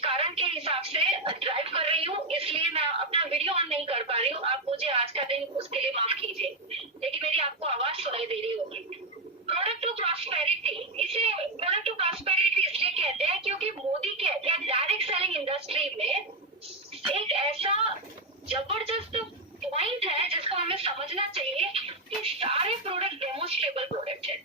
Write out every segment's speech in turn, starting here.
कारण के हिसाब से ड्राइव कर रही हूँ, इसलिए मैं अपना वीडियो ऑन नहीं कर पा रही हूँ। आप मुझे आज का दिन उसके लिए माफ कीजिए, लेकिन मेरी आपको आवाज सुनाई दे रही होगी। प्रोडक्ट टू प्रॉस्पेरिटी, इसे प्रोडक्ट टू प्रॉस्पेरिटी इसलिए कहते हैं क्योंकि मोदी के या डायरेक्ट सेलिंग इंडस्ट्री में एक ऐसा जबरदस्त पॉइंट है जिसको हमें समझना चाहिए कि सारे प्रोडक्ट डेमोस्ट्रेबल प्रोडक्ट है।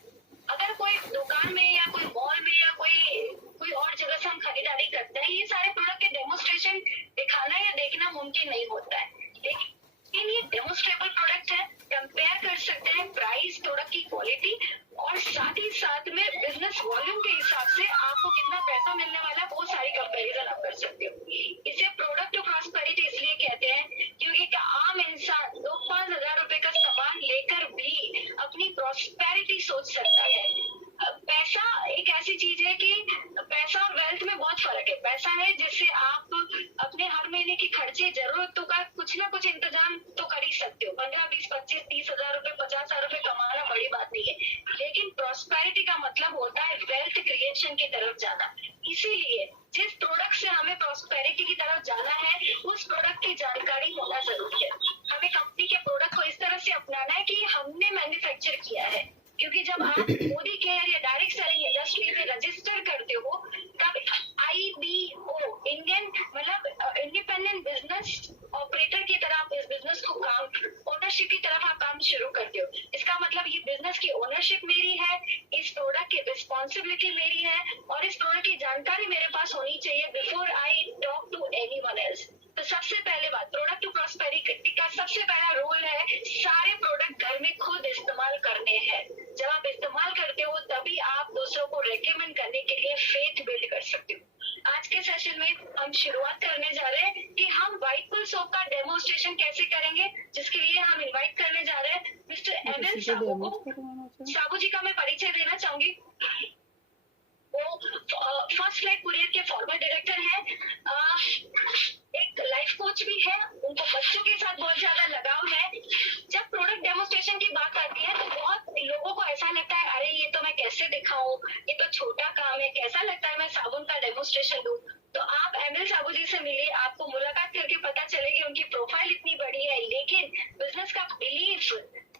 अगर कोई दुकान में या कोई मॉल में या कोई और जगह से हम खरीदारी करते हैं, ये सारे प्रोडक्ट के डेमोस्ट्रेशन दिखाना या देखना मुमकिन नहीं होता है, लेकिन ये डेमोस्ट्रेबल प्रोडक्ट है। कंपेयर कर सकते हैं प्राइस, प्रोडक्ट की क्वालिटी और साथ ही साथ में बिजनेस वॉल्यूम के हिसाब से आपको कितना पैसा मिलने वाला है, वो सारी कंपैरिजन आप कर सकते हो। इसे प्रोडक्ट टू प्रॉस्पेरिटी इसलिए कहते हैं क्योंकि एक आम इंसान 2-5 हजार रुपए का सामान लेकर भी अपनी प्रॉस्पेरिटी सोच सकता है। पैसा एक ऐसी चीज है कि पैसा और वेल्थ में बहुत फर्क है। पैसा है जिससे आप अपने हर महीने की खर्चे जरूरतों का कुछ ना कुछ इंतजाम तो कर ही सकते हो। 15, 20, 25, 30 हजार रुपए, 50 हजार रुपए कमाना बड़ी बात नहीं है, लेकिन प्रॉस्पेरिटी का मतलब होता है वेल्थ क्रिएशन की तरफ जाना। इसीलिए जिस प्रोडक्ट से हमें प्रॉस्पेरिटी की तरफ जाना है, उस प्रोडक्ट की जानकारी होना जरूरी है। हमें कंपनी के प्रोडक्ट को इस तरह से अपनाना है कि हमने मैन्युफैक्चर किया है, क्योंकि जब आप मोदी केयर या डायरेक्ट सेलिंग इंडस्ट्री में रजिस्टर करते हो तब IBO, इंडियन मतलब इंडिपेंडेंट बिजनेस ऑपरेटर की तरह आप इस बिजनेस को काम, ओनरशिप की तरफ आप काम शुरू करते हो। इसका मतलब ये बिजनेस की ओनरशिप मेरी है, इस प्रोडक्ट की रिस्पॉन्सिबिलिटी मेरी है और इस प्रोडक्ट की जानकारी मेरे पास होनी चाहिए before I talk to anyone else. तो सबसे पहले बात, प्रोडक्ट टू प्रॉस्पेरिटी का सबसे पहला रूल है सारे प्रोडक्ट घर में खुद इस्तेमाल करने हैं। जब आप इस्तेमाल करते हो तभी आप दूसरों को रेकमेंड करने के लिए फेथ बिल्ड कर सकते हो। आज के सेशन में हम शुरुआत करने जा रहे हैं कि हम व्हाइट पुल सोप का डेमोन्स्ट्रेशन कैसे करेंगे, जिसके लिए हम इनवाइट करने जा रहे हैं मिस्टर ML साबू को। साबू जी का मैं परिचय देना चाहूंगी। वो फर्स्ट फ्लाइट कुरियर के फॉर्मर डायरेक्टर हैं, एक लाइफ कोच भी है, उनको बच्चों के साथ बहुत ज्यादा लगाव है। जब प्रोडक्ट डेमोन्स्ट्रेशन की बात आती है तो बहुत लोगों को ऐसा लगता है अरे ये तो मैं कैसे दिखाऊं, ये तो छोटा काम है, कैसा लगता है मैं साबुन का डेमोन्स्ट्रेशन दूं। तो आप ML साबू जी से मिलिए, आपको मुलाकात करके पता चलेगी उनकी प्रोफाइल इतनी बड़ी है, लेकिन बिजनेस का बिलीफ,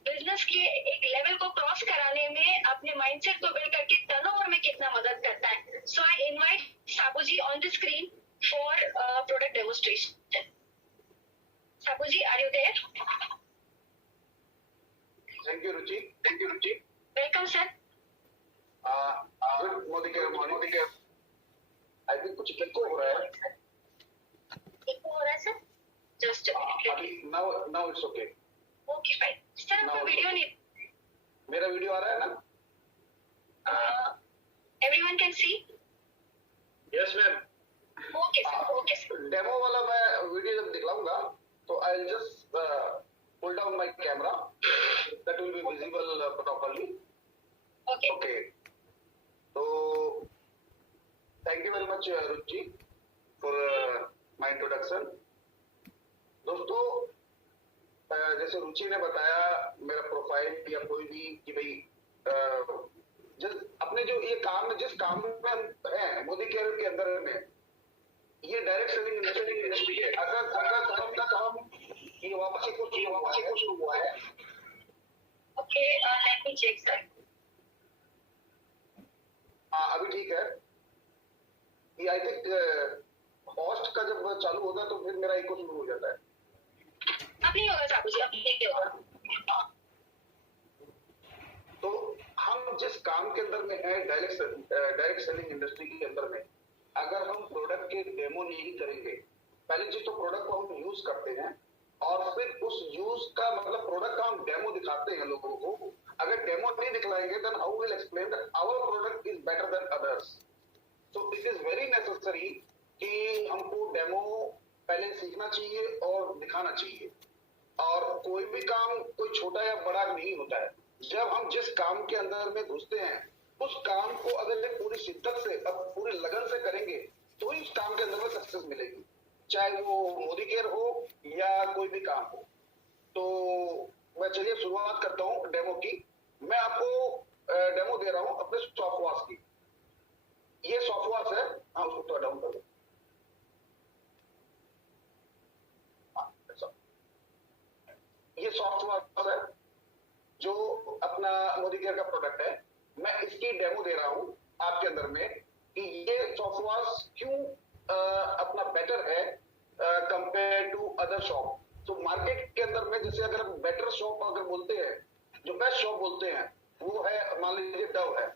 बिजनेस के एक लेवल को क्रॉस कराने में अपने माइंडसेट को बिल्ड करके टर्नओवर में कितना मदद करता है। So I invite Sabu ji on the screen for product demonstration. Sabu ji, are you there? Thank you Ruchi, thank you Ruchi. Welcome sir. Good morning. I think कुछ इको हो रहा है। इको हो रहा है सर? जस्ट अभी now it's okay. Okay fine sir, आपका video नहीं, मेरा वीडियो आ रहा है ना? Everyone can see? Yes ma'am. Okay sir, okay sir. Demo वाला मैं वीडियो जब दिखलाऊंगा तो I will just pull down my camera, that will be visible properly. Okay, तो thank you very much Ruchi for my introduction. दोस्तों, जैसे रुचि ने बताया मेरा प्रोफाइल या कोई भी कि भाई अपने जो ये काम, जिस काम में हम हैं मोदी केयर के अंदर में, ये डायरेक्ट सेलिंग इंडस्ट्री है। अगर हम ये वापस एक शुरू हुआ है। Okay, let me check sir. हाँ, अभी ठीक है। ये आई थिंक होस्ट का जब चालू होता है तो फिर मेरा इको शुरू हो जाता है। अब नहीं होगा साबू जी, अब नहीं होगा। तो हम जिस काम के अंदर में है डायरेक्ट सेलिंग इंडस्ट्री के अंदर में, अगर हम प्रोडक्ट के डेमो नहीं करेंगे, पहली चीज तो प्रोडक्ट को हम यूज करते हैं और फिर उस यूज का मतलब प्रोडक्ट का हम डेमो दिखाते हैं लोगों को। अगर डेमो नहीं दिखलाएंगे then how will explain that our product is better than others. So it is very necessary कि हमको डेमो पहले सीखना चाहिए और दिखाना चाहिए। और कोई भी काम कोई छोटा या बड़ा नहीं होता है। जब हम जिस काम के अंदर में घुसते हैं, उस काम को अगर पूरी शिद्दत से और पूरी लगन से करेंगे तो ही उस काम के अंदर में सक्सेस मिलेगी, चाहे वो मोदी केयर हो या कोई भी काम हो। तो मैं चलिए शुरुआत करता हूँ डेमो की। मैं आपको डेमो दे रहा हूँ अपने सॉफ्ट वॉश की। ये सॉफ्ट वॉश है, हाँ उसको थोड़ा डाउन कर दो। केयर का प्रोडक्ट है, मैं इसकी डेमो दे रहा हूं आपके अंदर में कि ये सॉफ्ट वॉश क्यों अपना बेटर है कंपेयर टू अदर शॉप। तो मार्केट के अंदर में जैसे अगर बेटर शॉप अगर बोलते हैं, जो बेस्ट शॉप बोलते हैं, वो है मान लीजिए डव है,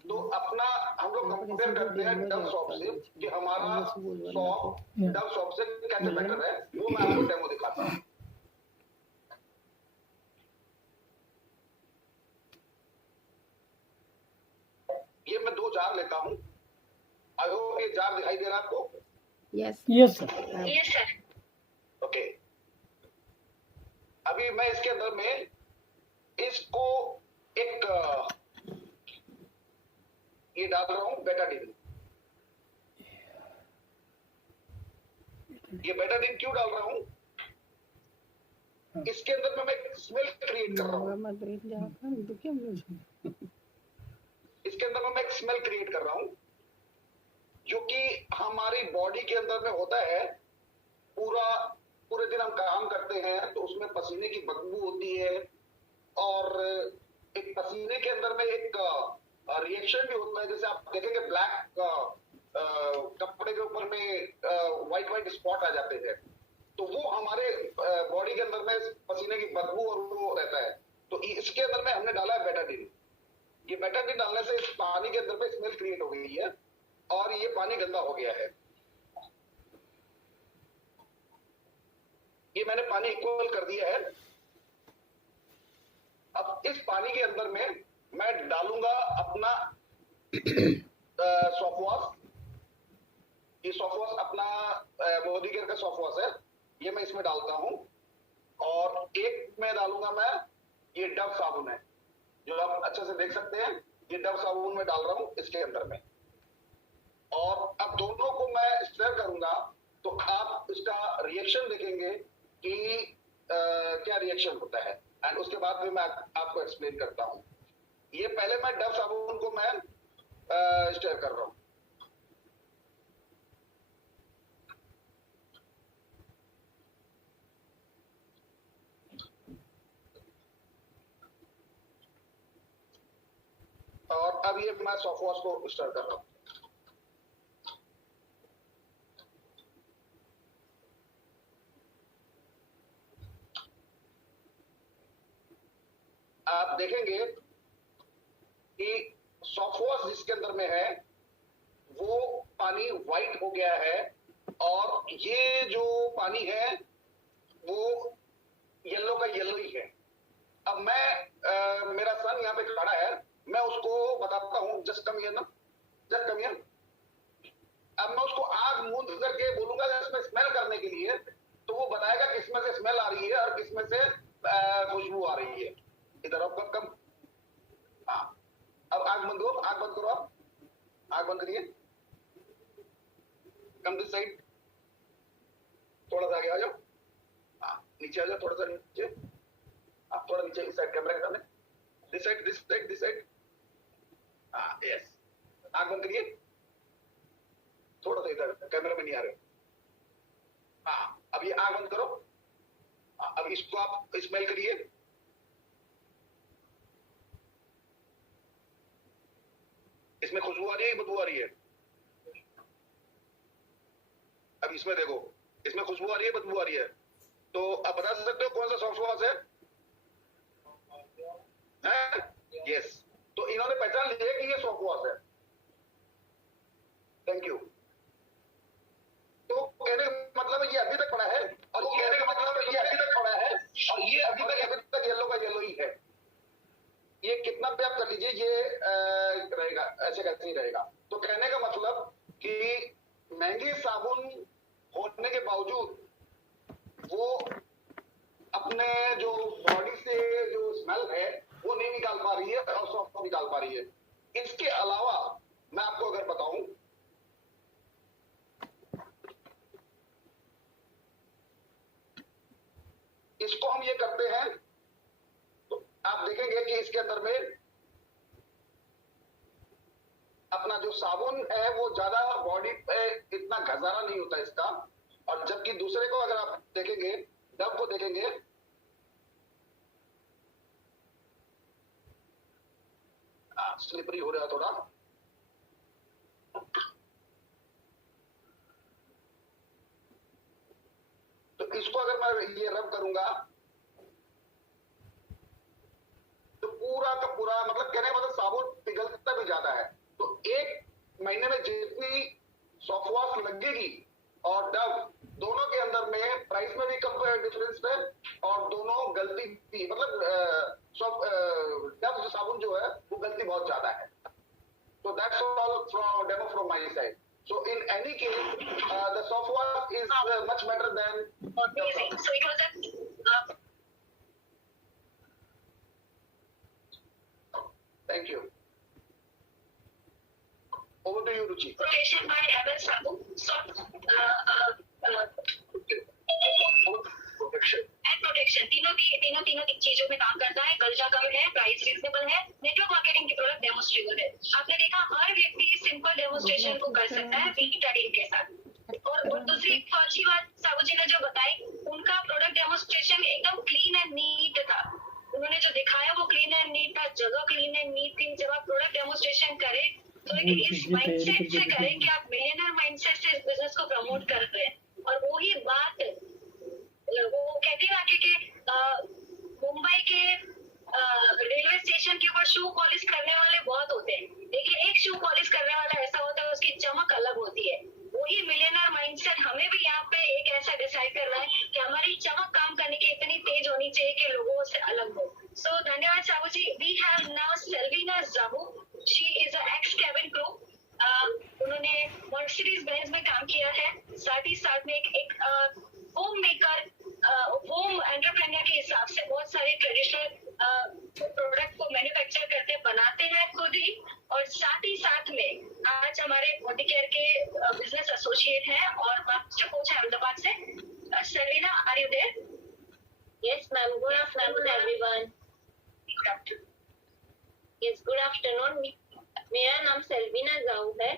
तो अपना हम लोग कंपेयर करते हैं डव शॉप से कि हमारा शॉप डव शॉप से कैसे बेटर है, वो मैं आपको डेमो दिखाता हूँ। ये मैं 2 जार लेता हूँ। आई होप ये जार दिखाई दे रहा है आपको? Yes sir. Yes sir. Okay, अभी मैं इसके अंदर में इसको एक ये डाल रहा हूं बेटाडीन। ये बेटाडीन क्यों डाल रहा हूं? इसके अंदर में मैं स्मेल क्रिएट कर रहा हूं। इसके अंदर में मैं एक स्मेल क्रिएट कर रहा हूं जो कि हमारी बॉडी के अंदर में होता है। पूरे दिन हम काम करते हैं तो उसमें पसीने की बदबू होती है, और एक पसीने के अंदर में एक रिएक्शन भी होता है। जैसे आप देखेंगे ब्लैक कपड़े के ऊपर में व्हाइट स्पॉट आ जाते हैं, तो वो हमारे बॉडी के अंदर में पसीने की बदबू और वो रहता है। तो इसके अंदर में हमने डाला है बेटाडीन। ये बेटाडीन डालने से इस पानी के अंदर में स्मेल क्रिएट हो गई है और ये पानी गंदा हो गया है। ये मैंने पानी इक्वल कर दिया है। अब इस पानी के अंदर में मैं डालूंगा अपना सॉफ्ट वॉश। ये सॉफ्ट वॉश अपना बॉडी केयर का सॉफ्ट वॉश है, ये मैं इसमें डालता हूं। और एक में डालूंगा मैं ये डव साबुन है, जो आप अच्छे से देख सकते हैं। ये डव साबुन में डाल रहा हूं इसके अंदर में, और अब दोनों को मैं स्टर करूंगा तो आप इसका रिएक्शन देखेंगे कि क्या रिएक्शन होता है। एंड उसके बाद भी मैं आपको एक्सप्लेन करता हूं। ये पहले मैं डव साबुन को मैं स्टर कर रहा हूं। और अब ये मैं सॉफ्ट वॉश को स्टर कर रहा हूं। आप देखेंगे कि सॉफ्ट वॉश जिसके अंदर में है वो पानी व्हाइट हो गया है, और ये जो पानी है वो येलो का येलो ही है। अब मैं मेरा सन यहाँ पे खड़ा है, मैं उसको बताता हूँ जस्ट कम हियर ना, जस्ट कम हियर। अब मैं उसको आग मूंद करके बोलूंगा इसमें स्मेल करने के लिए, तो वो बताएगा किसमें से स्मेल आ रही है और किसमें से खुशबू आ रही है। इधर आप कम। हाँ, अब आग बंद करो, आग बंद करो, आप आग बंद करिए। कम दिस साइड, थोड़ा सा आगे आ जाओ। हाँ, नीचे आ जाओ, थोड़ा सा नीचे। आप थोड़ा नीचे, इस साइड कैमरा के सामने, this side, this side, this side. हाँ, यस। आग बंद करिए, थोड़ा सा इधर, कैमरा में नहीं आ रहे। हाँ, अब ये आग बंद करो। अब इसको आप स्मेल करिए। इसमें खुशबू आ रही है, बदबू आ रही है? अब इसमें देखो, इसमें खुशबू आ रही है, बदबू आ रही है? तो आप बता सकते हो कौन सा सॉफ्ट वॉश है? यस। तो इन्होंने पहचान लिया कि ये सॉफ्ट वॉश है। Thank you. तो कहने का मतलब ये अभी तक पड़ा है, और कहने का मतलब ये अभी तक पड़ा है, और ये अभी तक येलो का येलो ही है। ये कितना भी आप कर लीजिए, ये रहेगा, ऐसे कैसे ही रहेगा। तो कहने का मतलब कि महंगी साबुन होने के बावजूद वो अपने जो बॉडी से जो स्मेल है वो नहीं निकाल पा रही है और सॉफ्ट निकाल पा रही है। इसके अलावा मैं आपको अगर बताऊं, इसको हम ये करते हैं तो आप देखेंगे कि इसके अंदर में अपना जो साबुन है वो ज्यादा बॉडी पे इतना घसारा नहीं होता इसका। और जबकि दूसरे को अगर आप देखेंगे, डव को देखेंगे, स्लिपरी हो रहा है थोड़ा। तो इसको अगर मैं ये रब करूंगा तो पूरा का पूरा, मतलब कहने का मतलब साबुन पिघलता भी ज्यादा है। तो 1 महीने में जितनी सॉफ्टवॉश लगेगी और डव, दोनों के अंदर में प्राइस में भी कम डिफरेंस है और दोनों गलती भी, मतलब डव जो साबुन जो है वो गलती बहुत ज्यादा है। So that's all from demo from my side. So in any case, the software is much better than. Amazing. So it was a Thank you. Over to you, Ruchi. quotation by Abel Sabu. So Protection. Add protection तीनों चीजों में काम करता है। खर्चा कम है, price reasonable है, नेटवर्क मार्केटिंग की प्रोडक्ट डेमोस्ट्रेबल है। आपने देखा हर व्यक्ति सिंपल डेमोस्ट्रेशन को कर सकता है बीटा टीम के साथ। और दूसरी एक अच्छी बात साबू जी ने जो बताई, उनका प्रोडक्ट डेमोस्ट्रेशन एकदम क्लीन एंड नीट था। उन्होंने जो दिखाया वो क्लीन एंड नीट था, जगह क्लीन एंड नीट थी। जब आप प्रोडक्ट डेमोस्ट्रेशन करें तो एक इस माइंडसेट से करें कि आप मिलियनर माइंडसेट से इस बिजनेस को प्रमोट कर रहे हैं। और वही बात वो कहती ना कि मुंबई के रेलवे स्टेशन के ऊपर शू पॉलिश करने वाले बहुत होते हैं, लेकिन एक शू पॉलिश करने वाला ऐसा होता है उसकी चमक अलग होती है। वही मिलियनर माइंडसेट हमें भी यहाँ पे एक ऐसा डिसाइड करना है कि हमारी चमक काम करने की इतनी तेज होनी चाहिए कि लोगों से अलग हो। सो धन्यवाद Sabu ji. We have now Selvina Jabu, she is a ex cabin crew. उन्होंने मर्सिडीज बेंज में काम किया है, साथ ही साथ में एक होम मेकर, होम एंटरप्रेन्योर के हिसाब से बहुत सारे ट्रेडिशनल प्रोडक्ट को मैन्युफैक्चर करते बनाते हैं खुद ही। और साथ ही साथ में आज हमारे मोदी केयर के बिजनेस एसोसिएट हैं और मास्टर कोच है अहमदाबाद से। Selina, are you there? Yes, ma'am. Good afternoon, everyone. Yes, good afternoon. मेरा नाम सेल्वीना जाऊ है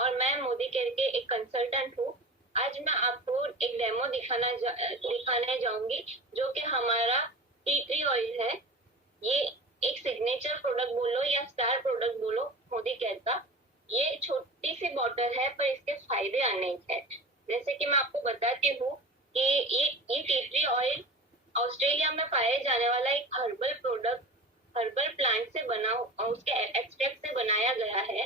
और मैं मोदी केयर के एक कंसल्टेंट हूँ। आज मैं आपको एक डेमो दिखाने जाऊंगी जो कि हमारा टी ट्री ऑयल है। ये एक सिग्नेचर प्रोडक्ट बोलो या स्टार प्रोडक्ट बोलो मोदी केयर का। ये छोटी सी बॉटल है पर इसके फायदे अनेक है। जैसे कि मैं आपको बताती हूँ कि ये टी ट्री ऑयल ऑस्ट्रेलिया में पाए जाने वाला एक हर्बल प्रोडक्ट, हर्बल प्लांट से बना और उसके एक्सट्रैक्ट से बनाया गया है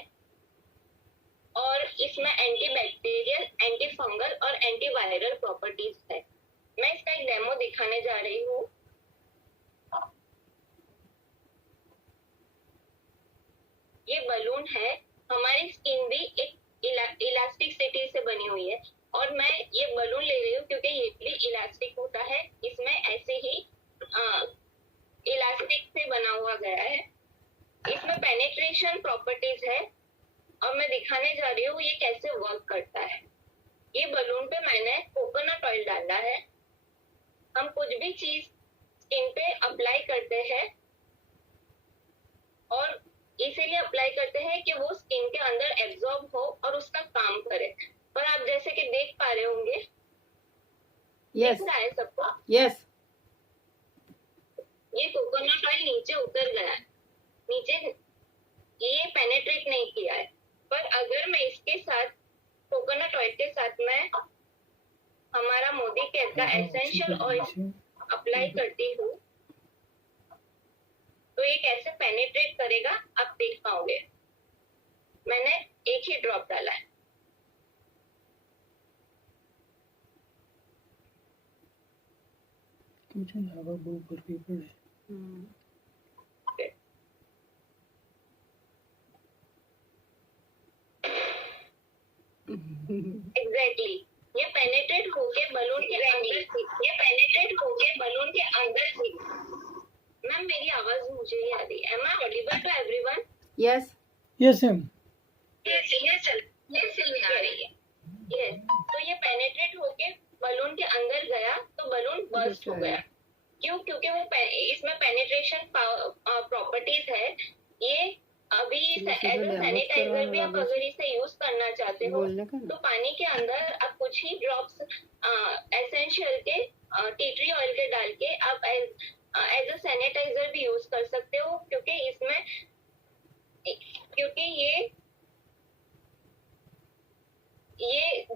और इसमें एंटीबैक्टीरियल, एंटी फंगल और एंटीवायरल प्रॉपर्टीज है। मैं इसका एक डेमो दिखाने जा रही हूँ। ये बलून है। हमारी स्किन भी एक इलास्टिसिटी से बनी हुई है और मैं ये बलून ले रही हूँ क्योंकि ये भी इलास्टिक होता है। इसमें ऐसे ही इलास्टिक से बना हुआ गया है। इसमें पेनिट्रेशन प्रॉपर्टीज है और मैं दिखाने जा रही हूँ ये कैसे वर्क करता है। ये बलून पे मैंने कोकोनट ऑयल डाला है। हम कुछ भी चीज स्किन पे अप्लाई करते हैं और इसीलिए अप्लाई करते हैं कि वो स्किन के अंदर एब्जॉर्ब हो और उसका काम करे। पर आप जैसे कि देख पा रहे होंगे, यस दिख रहा है सबको? यस ये कोकोनट ऑयल नीचे उतर गया है, नीचे ये पेनेट्रेट नहीं किया है। पर अगर मैं इसके साथ कोकोनट ऑयल के साथ में हमारा मोदी केयर का एसेंशियल ऑयल अप्लाई करती हूँ तो ये कैसे पेनेट्रेट करेगा आप देख पाओगे। मैंने एक ही ड्रॉप डाला है। मुझे हवा बू करके पड़े। एग्जैक्टली ये पेनेट्रेट होके बलून के अंदर थी। मैम मेरी आवाज मुझे ही आ रही है। Am I audible to everyone? Yes yes ma'am. ये सिल्वी आ रही है। यस, तो ये पेनेट्रेट होके बलून के अंदर गया तो बलून बर्स्ट हो गया। क्यों? क्योंकि वो इसमें पेनिट्रेशन प्रॉपर्टीज है। ये अभी एज अ सैनिटाइजर भी आप अगर इसे यूज करना चाहते हो तो पानी के अंदर आप कुछ ही ड्रॉप्स एसेंशियल के टी ट्री ऑयल के डाल के आप एज अ सैनिटाइजर भी यूज कर सकते हो क्योंकि इसमें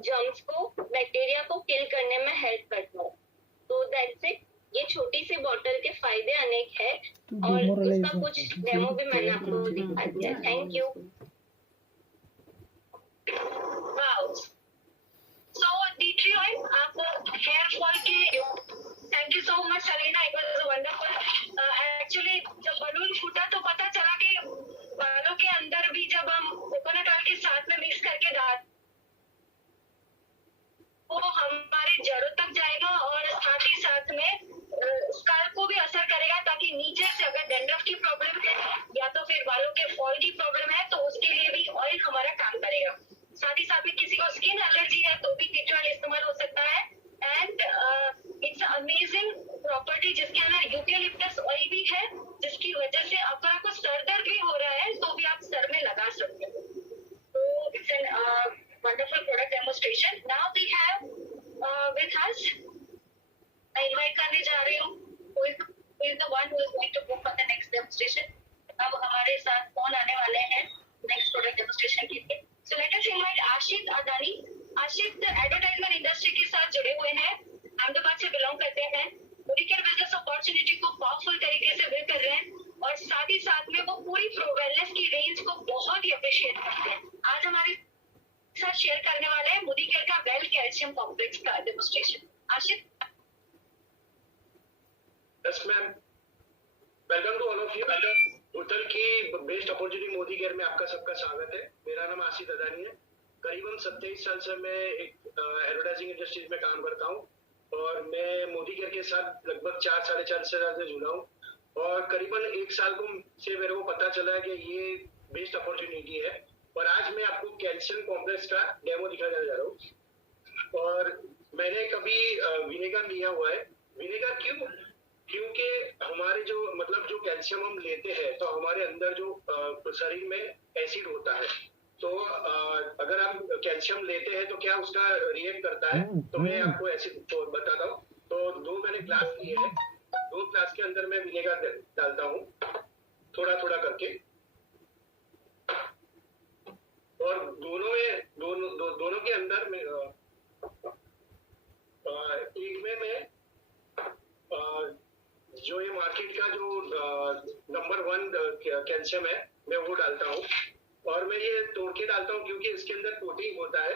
जर्म्स को, बैक्टीरिया को किल करने में हेल्प करता है। तो दैट्स इट। ये छोटी सी बॉटल के फायदे अनेक है और उसका कुछ डेमो भी मैंने आपको दिखा दिया। Thank you. Wow, so tea tree oil आप हेयर फॉल के, thank you so much Selina, it was wonderful. Actually जब बलून फूटा तो पता चला कि बालों के अंदर भी जब हम कोकोनट ऑयल के साथ में मिक्स करके डाल वो हमारे जड़ों तक जाएगा और साथ ही साथ में स्कैल्प को भी असर करेगा, ताकि नीचे से अगर डैंड्रफ की प्रॉब्लम है या तो फिर बालों के फॉल की प्रॉब्लम है तो उसके लिए भी ऑयल हमारा काम करेगा। साथ ही साथ में किसी को स्किन एलर्जी है तो भी टी ट्री ऑयल इस्तेमाल हो सकता है। एंड इट्स अमेजिंग प्रॉपर्टी जिसके अंदर यूकेलिप्टस ऑयल भी है, जिसकी वजह से अगर आपको सर दर्द भी हो रहा है तो भी आप सर में लगा सकते हो। तो it's an wonderful product demonstration. Now we have with us, मैं इनवाइट करने जा रही हूँ who is the one who is going to go for the next demonstration. अब हमारे साथ कौन आने वाले हैं next product demonstration के लिए? So let us invite आशित Adani. आशित advertisement industry के साथ जुड़े हुए हैं, अहमदाबाद से बिलोंग करते हैं, मेडिकल बिजनेस अपॉर्चुनिटी को पावरफुल तरीके से बिल्ड कर रहे हैं और साथ ही साथ में वो पूरी प्रो वेलनेस की रेंज को बहुत ही अप्रिशिएट करते हैं। आज हमारे साथ शेयर करने वाले हैं मोदी केयर का वेल कैल्शियम कॉम्प्लेक्स का demonstration. Ashit. Yes ma'am, welcome to all of you. उत्तर की बेस्ट अपॉर्चुनिटी मोदी केयर में आपका सबका स्वागत है। मेरा नाम आशित अदानी है। करीबन 27 साल से मैं एक एडवर्टाइजिंग इंडस्ट्रीज में काम करता हूँ और मैं मोदी केयर के साथ लगभग 4-4.5 साल से जुड़ा हूँ और करीबन 1 साल से मेरे को पता चला कि ये बेस्ट अपॉर्चुनिटी है और आज मैं आपको कैल्शियम कॉम्प्लेक्स का डेमो दिखाने जा रहा हूँ। और मैंने कभी विनेगर लिया हुआ है। विनेगर क्यों? क्योंकि हमारे जो कैल्शियम हम लेते हैं तो हमारे अंदर जो शरीर में एसिड होता है, तो अगर हम कैल्शियम लेते हैं तो क्या उसका रिएक्ट करता है, तो मैं आपको एसिड तो बताता हूँ। तो 2 मैंने ग्लास लिए हैं, 2 ग्लास के अंदर मैं विनेगर डालता हूँ थोड़ा थोड़ा करके और दोनों के अंदर में एक में मैं जो ये मार्केट का जो नंबर 1 कैल्शियम है मैं वो डालता हूँ और मैं ये तोड़ के डालता हूँ क्योंकि इसके अंदर प्रोटीन होता है।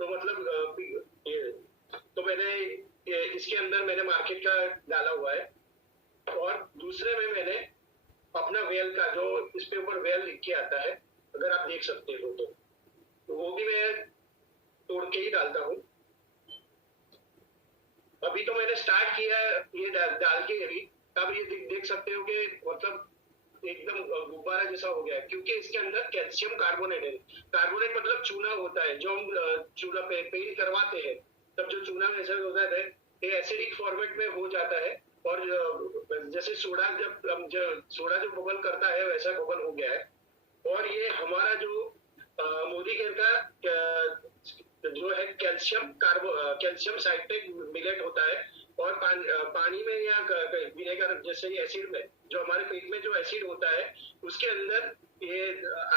तो मतलब तो इसके अंदर मैंने मार्केट का डाला हुआ है और दूसरे में मैंने अपना वेल का जो इस पे ऊपर वेल लिख के आता है, अगर आप देख सकते हो तो वो भी मैं तोड़ के ही डालता हूँ। अभी तो मैंने स्टार्ट किया ये डाल के अभी, तब ये देख सकते हो कि मतलब एकदम गुब्बारा जैसा हो गया है क्योंकि इसके अंदर कैल्शियम कार्बोनेट है। कार्बोनेट मतलब चूना होता है, जो हम चूना पेंट करवाते हैं तब जो चूना में ऐसा होता है ये एसिडिक फॉर्मेट में हो जाता है और जैसे सोडा सोडा जो बबल करता है वैसा बबल हो गया है। और ये हमारा जो मोदी केयर का जो है कैल्शियम साइट्रेट मिलेट होता है और पानी में या विनेगर जैसे एसिड में जो हमारे पेट में जो एसिड होता है उसके अंदर ये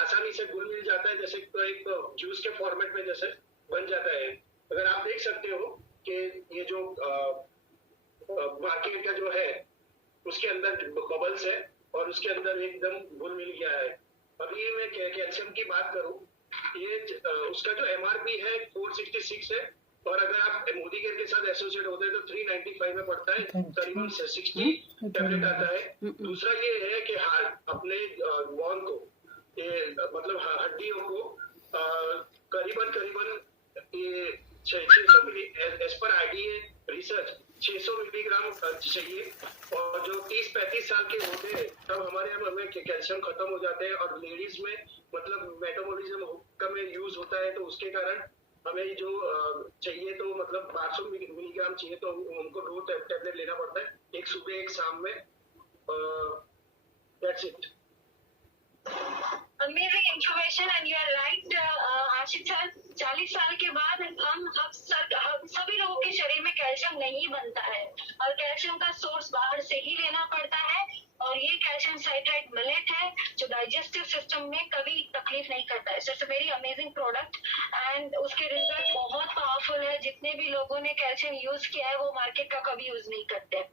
आसानी से घुल मिल जाता है, जैसे एक जूस के फॉर्मेट में जैसे बन जाता है। अगर आप देख सकते हो कि ये जो मार्केट का जो है उसके अंदर बबल्स है और उसके अंदर एकदम घुल मिल गया है। अभी मैं कैल्शियम की बात करूं, ये उसका जो MRP है 466 है और अगर आप मोदी केयर के साथ एसोसिएट होते हैं तो 395 में पड़ता है, करीबन 60 टैबलेट आता है। दूसरा ये है कि अपने बोन को मतलब हड्डियों को करीबन ये 600 मिली एज पर IDA रिसर्च 600 मिलीग्राम चाहिए और जो 30-35 साल के होते हैं तब हमारे यहाँ में कैल्शियम खत्म हो जाते हैं और लेडीज में मतलब मेटाबॉलिज्म कम यूज होता है तो उसके कारण हमें जो चाहिए तो मतलब 500 मिलीग्राम चाहिए तो उनको 2 टैबलेट लेना पड़ता है, एक सुबह एक शाम में। That's it. Amazing information and you are right, आशित sir. 40 साल के बाद हम सभी लोगों के शरीर में कैल्शियम नहीं बनता है और कैल्शियम का सोर्स बाहर से ही लेना पड़ता है और ये कैल्शियम साइट्राइट मिलेट है जो डाइजेस्टिव सिस्टम में कभी तकलीफ नहीं करता है। It's very amazing product and उसके रिजल्ट बहुत पावरफुल है। जितने भी लोगों ने कैल्शियम यूज किया है वो मार्केट का कभी यूज नहीं करते।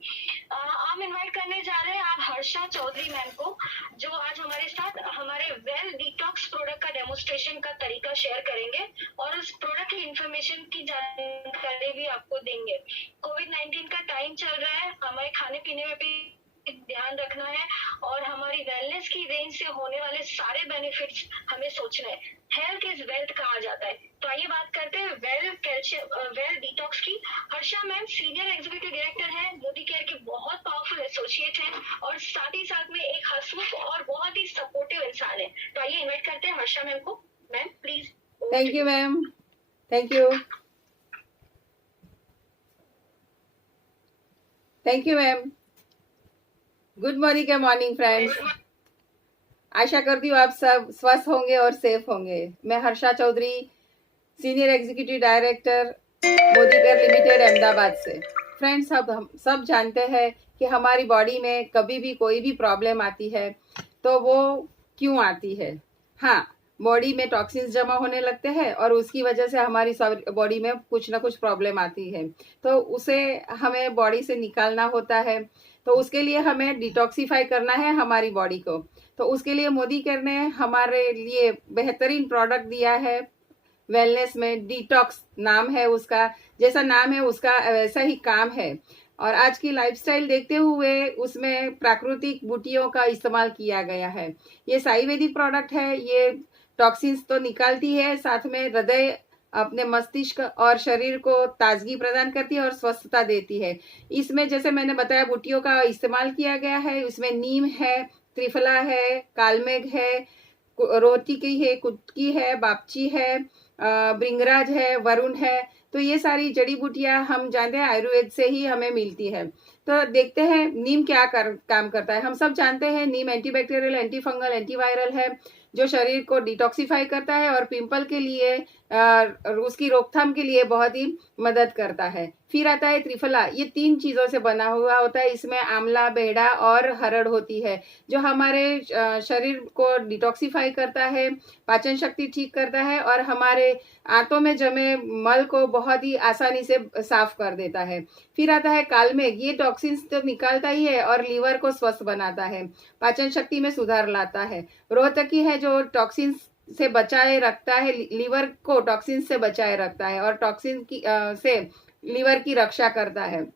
हम इन्वाइट करने जा रहे हैं आप हर्षा चौधरी मैम को, जो आज हमारे साथ हमारे वेल डिटॉक्स प्रोडक्ट का डेमोस्ट्रेशन का तरीका शेयर करेंगे और उस प्रोडक्ट की इंफॉर्मेशन की जानकारी भी आपको देंगे। कोविड-19 का टाइम चल रहा है, हमारे खाने पीने में भी ध्यान रखना है और हमारी वेलनेस की रेंज से होने वाले सारे बेनिफिट्स हमें सोचना है। हेल्थ इज वेल्थ कहा जाता है। तो आइए बात करते हैं वेल डिटॉक्स की। Harsha ma'am senior executive director है, मोदी केयर की बहुत पावरफुल एसोसिएट है और साथ ही साथ में एक हंसमुख और बहुत ही सपोर्टिव इंसान है। तो आइए इन्वाइट करते हैं हर्षा मैम को। Ma'am please. Thank you ma'am, thank you, thank you ma'am. Good morning friends. आशा करती हूँ आप सब स्वस्थ होंगे और सेफ होंगे। मैं Harsha Chaudhary, senior executive director Modicare limited Ahmedabad से। फ्रेंड्स, हम सब जानते हैं कि हमारी बॉडी में कभी भी कोई भी प्रॉब्लम आती है तो वो क्यों आती है। हाँ, बॉडी में टॉक्सिन्स जमा होने लगते हैं और उसकी वजह से हमारी बॉडी में कुछ ना कुछ प्रॉब्लम आती है, तो उसे हमें बॉडी से निकालना होता है। तो उसके लिए हमें डिटॉक्सिफाई करना है हमारी बॉडी को। तो उसके लिए मोदी केयर ने हमारे लिए बेहतरीन प्रोडक्ट दिया है। वेलनेस में डिटॉक्स नाम है उसका, जैसा नाम है उसका वैसा ही काम है। और आज की लाइफस्टाइल देखते हुए उसमें प्राकृतिक बूटियों का इस्तेमाल किया गया है। ये आयुर्वेदिक प्रोडक्ट है। ये टॉक्सिन्स तो निकालती है, साथ में हृदय, अपने मस्तिष्क और शरीर को ताजगी प्रदान करती है और स्वस्थता देती है। इसमें जैसे मैंने बताया बूटियों का इस्तेमाल किया गया है। इसमें नीम है, त्रिफला है, कालमेघ है, रोटी की है, कुटकी है, बापची है, भृंगराज है, वरुण है। तो ये सारी जड़ी बूटियां हम जानते हैं आयुर्वेद से ही हमें मिलती है। तो देखते हैं नीम क्या काम करता है। हम सब जानते हैं नीम एंटीबैक्टीरियल, एंटी फंगल, एंटीवायरल है जो शरीर को डिटॉक्सिफाई करता है और पिंपल के लिए उसकी रोकथाम के लिए बहुत ही मदद करता है। फिर आता है त्रिफला। ये 3 चीजों से बना हुआ होता है। इसमें आंवला, बेड़ा और हरड़ होती है जो हमारे शरीर को डिटॉक्सिफाई करता है, पाचन शक्ति ठीक करता है और हमारे आंतों में जमे मल को बहुत ही आसानी से साफ कर देता है। फिर आता है कालमेघ। ये टॉक्सिन्स तो निकालता ही है और लीवर को स्वस्थ बनाता है, पाचन शक्ति में सुधार लाता है। रोहतकी है जो टॉक्सिन्स से बचाए रखता है, लीवर को टॉक्सिन से बचाए रखता है और टॉक्सिन की से लीवर की रक्षा करता है,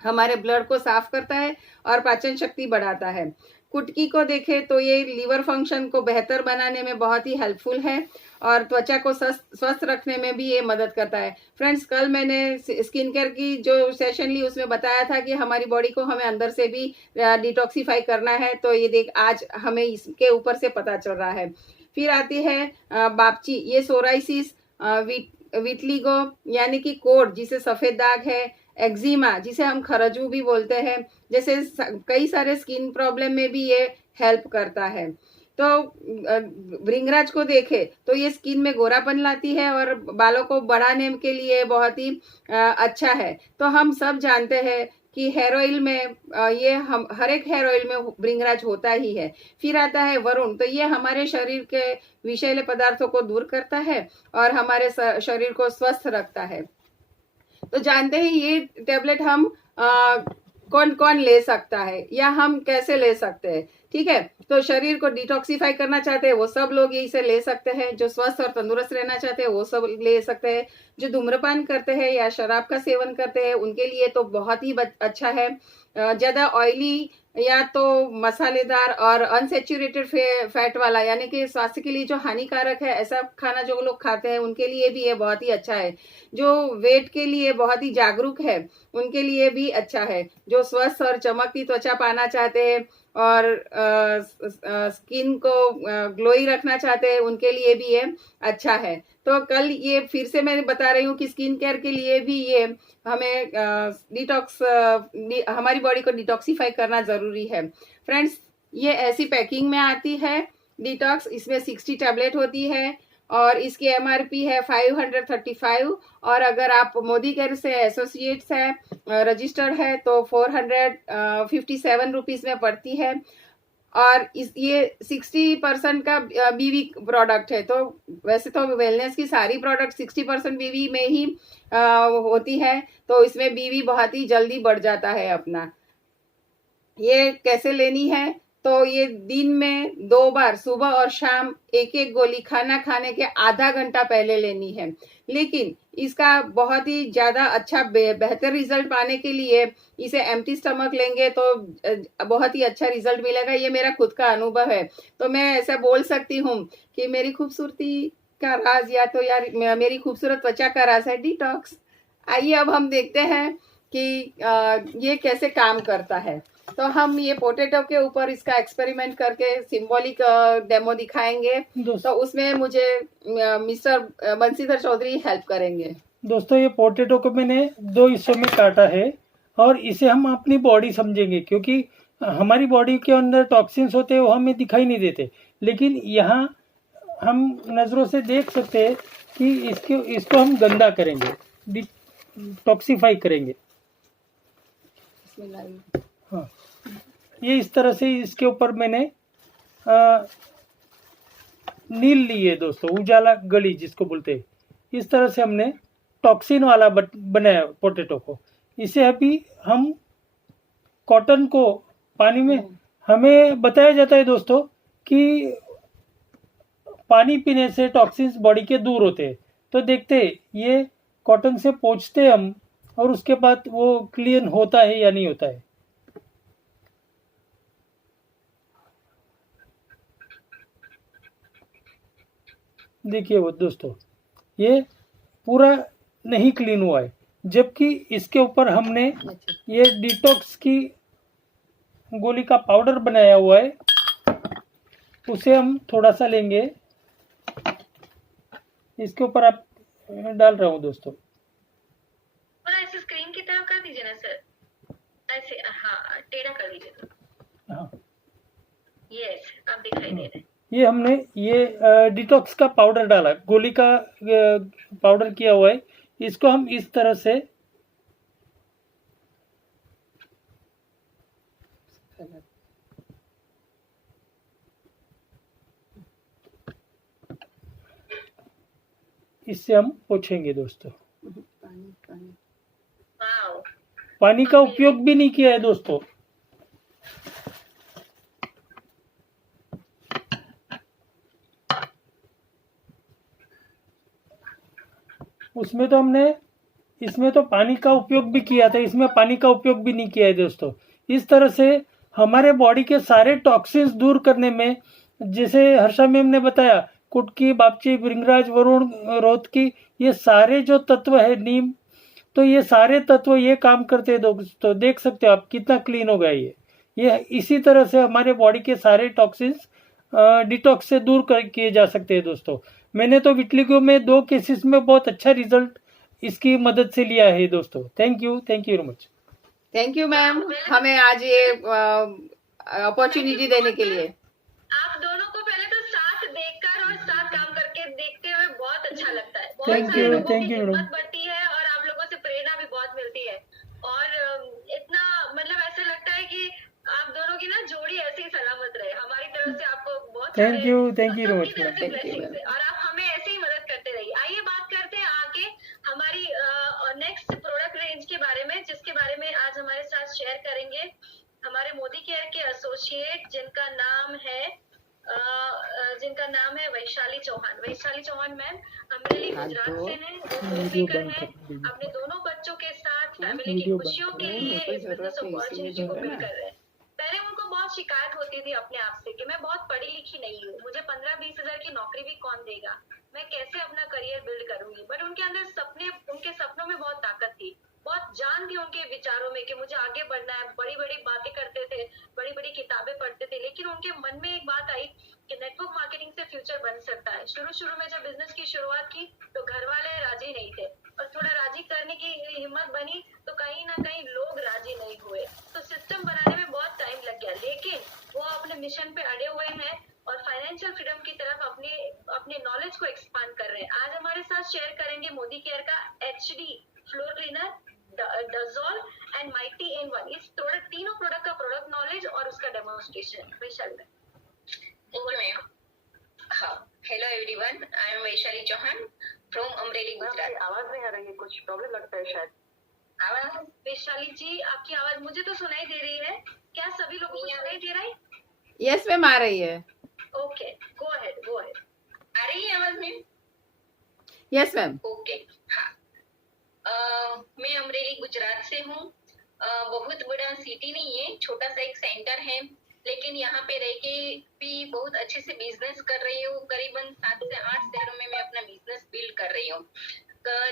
हमारे ब्लड को साफ करता है और पाचन शक्ति बढ़ाता है। कुटकी को देखें तो ये लीवर फंक्शन को बेहतर बनाने में बहुत ही हेल्पफुल है और त्वचा को स्वस्थ रखने में भी ये मदद करता है। फ्रेंड्स, कल मैंने स्किन केयर की जो सेशन ली उसमें बताया था कि हमारी बॉडी को हमें अंदर से भी डिटॉक्सिफाई करना है। तो ये देख आज हमें इसके ऊपर से पता चल रहा है। फिर आती है बापची। ये सोराइसिस, विटलिगो यानी कि कोढ़ जिसे सफेद दाग है, एक्जिमा जिसे हम खरजू भी बोलते हैं, जैसे कई सारे स्किन प्रॉब्लम में भी ये हेल्प करता है। तो भृंगराज को देखे तो ये स्किन में गोरापन लाती है और बालों को बढ़ाने के लिए बहुत ही अच्छा है। तो हम सब जानते हैं कि हेयर ऑयल में ये हम हर एक हेयर ऑयल में भृंगराज होता ही है। फिर आता है वरुण। तो ये हमारे शरीर के विषैले पदार्थों को दूर करता है और हमारे शरीर को स्वस्थ रखता है। तो जानते हैं ये टेबलेट हम कौन कौन ले सकता है या हम कैसे ले सकते हैं। ठीक है, तो शरीर को डिटॉक्सिफाई करना चाहते हैं वो सब लोग इसे ले सकते हैं। जो स्वस्थ और तंदुरुस्त रहना चाहते हैं वो सब ले सकते हैं। जो धूम्रपान करते हैं या शराब का सेवन करते हैं उनके लिए तो बहुत ही अच्छा है। ज्यादा ऑयली या तो मसालेदार और अनसेचुरेटेड फैट वाला यानी कि स्वास्थ्य के लिए जो हानिकारक है ऐसा खाना जो लोग खाते हैं उनके लिए भी ये बहुत ही अच्छा है। जो वेट के लिए बहुत ही जागरूक है उनके लिए भी अच्छा है। जो स्वस्थ और चमकती त्वचा पाना चाहते हैं और स्किन को ग्लोई रखना चाहते हैं उनके लिए भी ये अच्छा है। तो कल ये फिर से मैं बता रही हूँ कि स्किन केयर के लिए भी ये हमें हमारी बॉडी को डिटॉक्सिफाई करना जरूरी है। फ्रेंड्स, ये ऐसी पैकिंग में आती है डिटॉक्स। इसमें 60 टैबलेट होती है और इसकी MRP है 535 और अगर आप मोदी केयर से एसोसिएट्स है रजिस्टर्ड है तो 457 रुपीज में पड़ती है। और इस ये 60% का बीवी प्रोडक्ट है। तो वैसे तो वेलनेस की सारी प्रोडक्ट 60% बीवी में ही होती है, तो इसमें बीवी बहुत ही जल्दी बढ़ जाता है अपना। ये कैसे लेनी है? तो ये दिन में 2 बार सुबह और शाम एक एक गोली खाना खाने के आधा घंटा पहले लेनी है। लेकिन इसका बहुत ही ज्यादा अच्छा बेहतर रिजल्ट पाने के लिए इसे एम्प्टी स्टमक लेंगे तो बहुत ही अच्छा रिजल्ट मिलेगा। ये मेरा खुद का अनुभव है। तो मैं ऐसा बोल सकती हूँ कि मेरी खूबसूरती का राज या तो यार मेरी खूबसूरत त्वचा का राज है डिटॉक्स। आइए अब हम देखते हैं कि ये कैसे काम करता है। तो हम ये पोटैटो के ऊपर इसका एक्सपेरिमेंट करके सिंबॉलिक डेमो दिखाएंगे। तो उसमें मुझे मिस्टर बंसीधर चौधरी हेल्प करेंगे। दोस्तों ये पोटैटो को मैंने 2 हिस्सों में काटा है और इसे हम अपनी बॉडी समझेंगे, क्योंकि हमारी बॉडी के अंदर टॉक्सिन्स होते हैं वो हमें दिखाई नहीं देते, लेकिन यहाँ हम नज़रों से देख सकते हैं कि इसको हम गंदा करेंगे, डिटॉक्सिफाई करेंगे। हाँ, ये इस तरह से इसके ऊपर मैंने नील ली है दोस्तों, उजाला गली जिसको बोलते हैं। इस तरह से हमने टॉक्सिन वाला बनाया पोटैटो को। इसे अभी हम कॉटन को पानी में, हमें बताया जाता है दोस्तों कि पानी पीने से टॉक्सिन्स बॉडी के दूर होते हैं। तो देखते हैं ये कॉटन से पोंछते हम और उसके बाद वो क्लीन होता है या नहीं होता है। देखिए वो दोस्तों ये पूरा नहीं क्लीन हुआ है, जबकि इसके ऊपर हमने ये डिटॉक्स की गोली का पाउडर बनाया हुआ है। उसे हम थोड़ा सा लेंगे, इसके ऊपर आप डाल रहा हूँ दोस्तों। थोड़ा ऐसे स्क्रीन की तरफ कर दीजिए ना सर, ऐसे हाँ टेढ़ा कर दीजिए। हाँ यस आप दिखाई दे रहे हैं। ये हमने ये डिटॉक्स का पाउडर डाला, गोली का पाउडर किया हुआ है। इसको हम इस तरह से इससे हम पोंछेंगे दोस्तों। पानी का उपयोग भी नहीं किया है दोस्तों। उसमें तो हमने, इसमें तो पानी का उपयोग भी किया था, इसमें पानी का उपयोग भी नहीं किया है दोस्तों। इस तरह से हमारे बॉडी के सारे टॉक्सिन्स दूर करने में, जैसे हर्षा मैम ने बताया, कुटकी, बापची, भृंगराज, वरुण, रोहतकी, ये सारे जो तत्व है, नीम, तो ये सारे तत्व ये काम करते हैं दोस्तों। देख सकते हो आप कितना क्लीन हो गया ये इसी तरह से हमारे बॉडी के सारे टॉक्सिन्स डिटॉक्स से दूर किए जा सकते हैं दोस्तों। मैंने तो विटलिगो में 2 केसेस में बहुत अच्छा रिजल्ट इसकी मदद से लिया है दोस्तों। Thank you very much. Thank you ma'am, हमें आज ये अपॉर्चुनिटी देने के लिए। आप दोनों को पहले तो साथ देखकर और साथ काम करके देखते हुए बहुत अच्छा लगता है। थैंक यू हिम्मत बढ़ती है और आप लोगों से प्रेरणा भी बहुत मिलती है। और इतना मतलब ऐसा लगता है कि आप दोनों की ना जोड़ी ऐसे ही सलामत रहे। हमारी तरफ से आपको बहुत थैंक यू वेरी मच। और आप हमें ऐसे ही मदद करते रहिए। आइए बात करते हैं आगे हमारी नेक्स्ट प्रोडक्ट रेंज के बारे में, जिसके बारे में आज हमारे साथ शेयर करेंगे हमारे मोदी केयर के एसोसिएट, जिनका नाम है वैशाली चौहान। वैशाली चौहान मैम अमरेली गुजरात से हैं, अपने दोनों बच्चों के साथ फैमिली की खुशियों के लिए इस बिजनेस अपॉर्चुनिटी को बिल्ड कर रहे हैं। पहले उनको बहुत शिकायत होती थी अपने आप से कि मैं बहुत पढ़ी लिखी नहीं हूँ, मुझे 15-20 हजार की नौकरी भी कौन देगा, मैं कैसे अपना करियर बिल्ड करूंगी। बट उनके अंदर उनके सपनों में बहुत ताकत थी, बहुत जान थी उनके विचारों में कि मुझे आगे बढ़ना है। बड़ी बड़ी बातें करते थे, बड़ी बड़ी किताबें पढ़ते थे, लेकिन उनके मन में एक बात आई कि नेटवर्क मार्केटिंग से फ्यूचर बन सकता है। शुरू में जब बिजनेस की शुरुआत की तो घर वाले राजी नहीं थे, और थोड़ा राजी करने की हिम्मत बनी तो कहीं ना कहीं लोग राजी नहीं हुए, तो सिस्टम बनाने में बहुत टाइम लग गया। लेकिन वो अपने मिशन पे अड़े हुए हैं और फाइनेंशियल फ्रीडम की तरफ अपने नॉलेज को एक्सपांड कर रहे हैं। आज हमारे साथ शेयर करेंगे मोदी केयर का HD floor cleaner, dazzle and mighty in one. इस तीनों प्रोडक्ट का प्रोडक्ट नॉलेज और उसका डेमो डेमोन्स्ट्रेशन वैशाली मैम। हाँ, hello everyone, I am Vaishali Chauhan from Amreli, Gujarat. आवाज नहीं आ रही है, कुछ प्रॉब्लम लगता है शायद। आवाज वैशाली जी, आपकी आवाज मुझे तो सुनाई दे रही है, क्या सभी लोगों को सुनाई दे रहा है? यस मैम, आ रही है। Okay, go ahead, go ahead. आ रही है आवाज मैम? Yes ma'am. ओके, हाँ। मैं अमरेली गुजरात से हूँ। बहुत बड़ा सिटी नहीं है, छोटा सा एक सेंटर है, लेकिन यहाँ पे रह के भी बहुत अच्छे से बिजनेस कर रही हूँ। करीबन 7 से 8 शहरों में मैं अपना बिजनेस बिल्ड कर रही हूँ।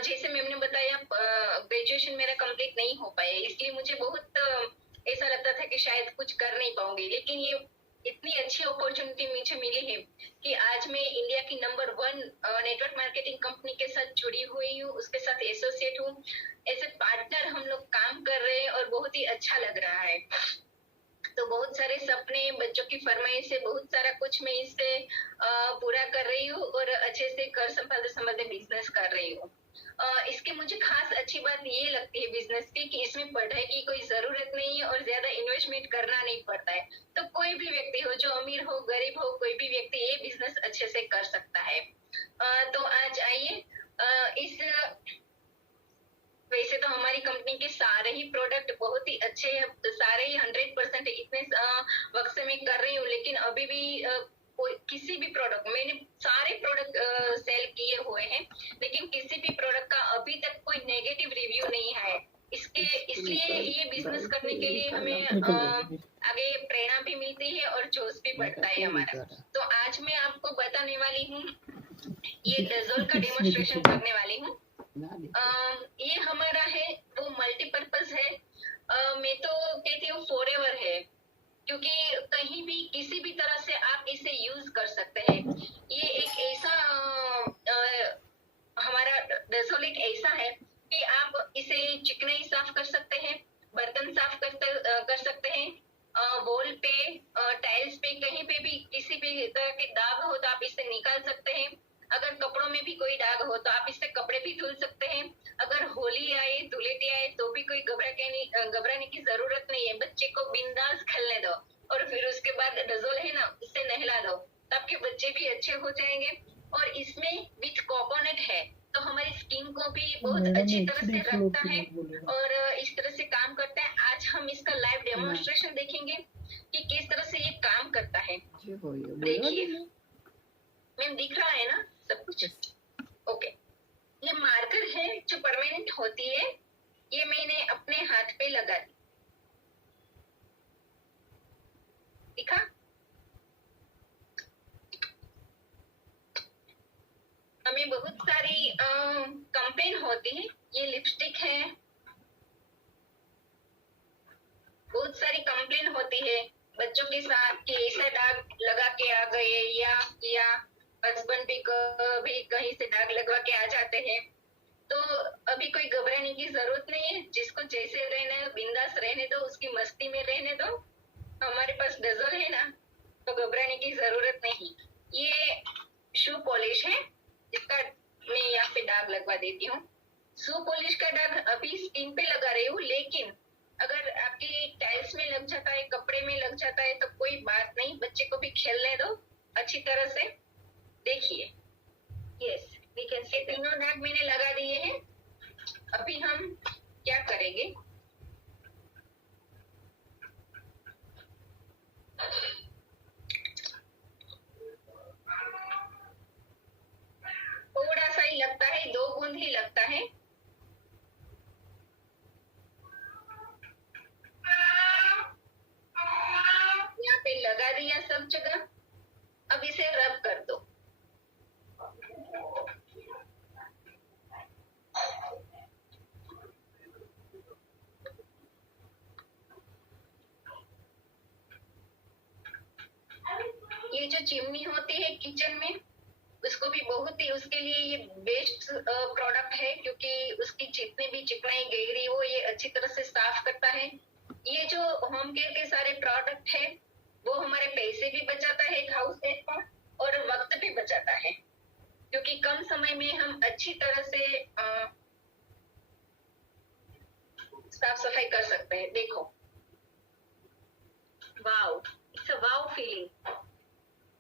जैसे मैम ने बताया, ग्रेजुएशन मेरा कंप्लीट नहीं हो पाया, इसलिए मुझे बहुत ऐसा लगता था कि शायद कुछ कर नहीं पाऊंगी, लेकिन ये इतनी अच्छी अपॉर्चुनिटी मुझे मिली है कि आज मैं इंडिया की नंबर 1 नेटवर्क मार्केटिंग कंपनी के साथ जुड़ी हुई हूँ, उसके साथ एसोसिएट हूँ। एज ए पार्टनर हम लोग काम कर रहे हैं और बहुत ही अच्छा लग रहा है। तो बहुत सारे सपने, बच्चों की फरमाइश से बहुत सारा कुछ मैं इससे पूरा कर रही हूँ और अच्छे से घर संभालते बिजनेस कर रही हूँ। इसकी मुझे खास अच्छी बात ये लगती है बिजनेस की कि इसमें पढ़ाई की कोई जरूरत नहीं है और ज्यादा इन्वेस्टमेंट करना नहीं पड़ता है। तो कोई भी व्यक्ति हो, जो अमीर हो गरीब हो, कोई भी व्यक्ति ये बिजनेस अच्छे से कर सकता है। तो आज आइए, इस वैसे तो हमारी कंपनी के सारे ही प्रोडक्ट बहुत ही अच्छे हैं, सारे ही 100% इतने वक्त से मैं कर रही हूँ, लेकिन अभी भी कोई किसी भी प्रोडक्ट, मैंने सारे प्रोडक्ट सेल किए हुए हैं, लेकिन किसी भी प्रोडक्ट का अभी तक कोई नेगेटिव रिव्यू नहीं है। इसलिए ये बिजनेस करने के लिए हमें आगे प्रेरणा भी मिलती है और जोश भी बढ़ता है हमारा। तो आज मैं आपको बताने वाली हूँ, ये डजोल का डेमोन्स्ट्रेशन करने वाली हूँ। ये हमारा है वो मल्टीपर्पज है। मैं तो कहती हूँ फॉरएवर है, क्योंकि कहीं भी किसी भी तरह से आप इसे यूज कर सकते हैं। ये एक ऐसा हमारा डजोल एक ऐसा है कि आप इसे चिकनाई साफ कर सकते हैं, बर्तन साफ कर सकते हैं, वॉल पे, टाइल्स पे, कहीं पे भी किसी भी तरह के दाग हो तो आप इसे निकाल सकते हैं। अगर कपड़ों में भी कोई दाग हो तो आप इससे कपड़े भी धुल सकते हैं। अगर होली आए, धुलेटी आए तो भी कोई घबराने की जरूरत नहीं है। बच्चे को बिंदास खेलने दो और फिर उसके बाद डजोल है ना, इससे नहला दो, तो आपके बच्चे भी अच्छे हो जाएंगे। और इसमें विथ कोकोनट है तो हमारी स्किन को भी बहुत अच्छी तरह से रखता है और इस तरह से काम करता है। आज हम इसका लाइव डेमोन्स्ट्रेशन देखेंगे कि किस तरह से ये काम करता है। देखिए मैम, दिख रहा है ना सब कुछ? ओके, ये मार्कर है जो परमानेंट होती है, ये मैंने अपने हाथ पे लगा दी, दिखा? हमें बहुत सारी कंप्लेन होती है। ये लिपस्टिक है, बहुत सारी कंप्लेन होती है बच्चों के साथ कि ऐसा दाग लगा के आ गए या हस्बैंड भी कभी कहीं से दाग लगवा के आ जाते हैं। तो अभी कोई घबराने की जरूरत नहीं है, जिसको जैसे रहना बिंदास रहने दो, उसकी मस्ती में रहने दो। हमारे पास डजोल है ना, तो घबराने की जरूरत नहीं। ये शू पॉलिश है, इसका मैं यहाँ पे दाग लगवा देती हूँ। शू पॉलिश का दाग अभी स्किन पे लगा रही हूँ, लेकिन अगर आपकी टाइल्स में लग जाता है, कपड़े में लग जाता है तो कोई बात नहीं, बच्चे को भी खेलने दो अच्छी तरह से। देखिए, यस, वी कैन सी तीनों दाग मैंने लगा दिए हैं। अभी हम क्या करेंगे, थोड़ा सा ही लगता है, 2 बूंद ही लगता है। यहाँ पे लगा दिया सब जगह। अब इसे रब कर दो। ये जो चिमनी होती है किचन में, उसको भी बहुत ही, उसके लिए ये बेस्ट प्रोडक्ट है, क्योंकि उसकी जितनी भी चिकनाई गहरी हो ये अच्छी तरह से साफ करता है। ये जो होम केयर के सारे प्रोडक्ट है वो हमारे पैसे भी बचाता है हाउस हेल्प का और वक्त भी बचाता है, क्योंकि कम समय में हम अच्छी तरह से साफ सफाई कर सकते हैं। देखो, wow, it's a wow feeling.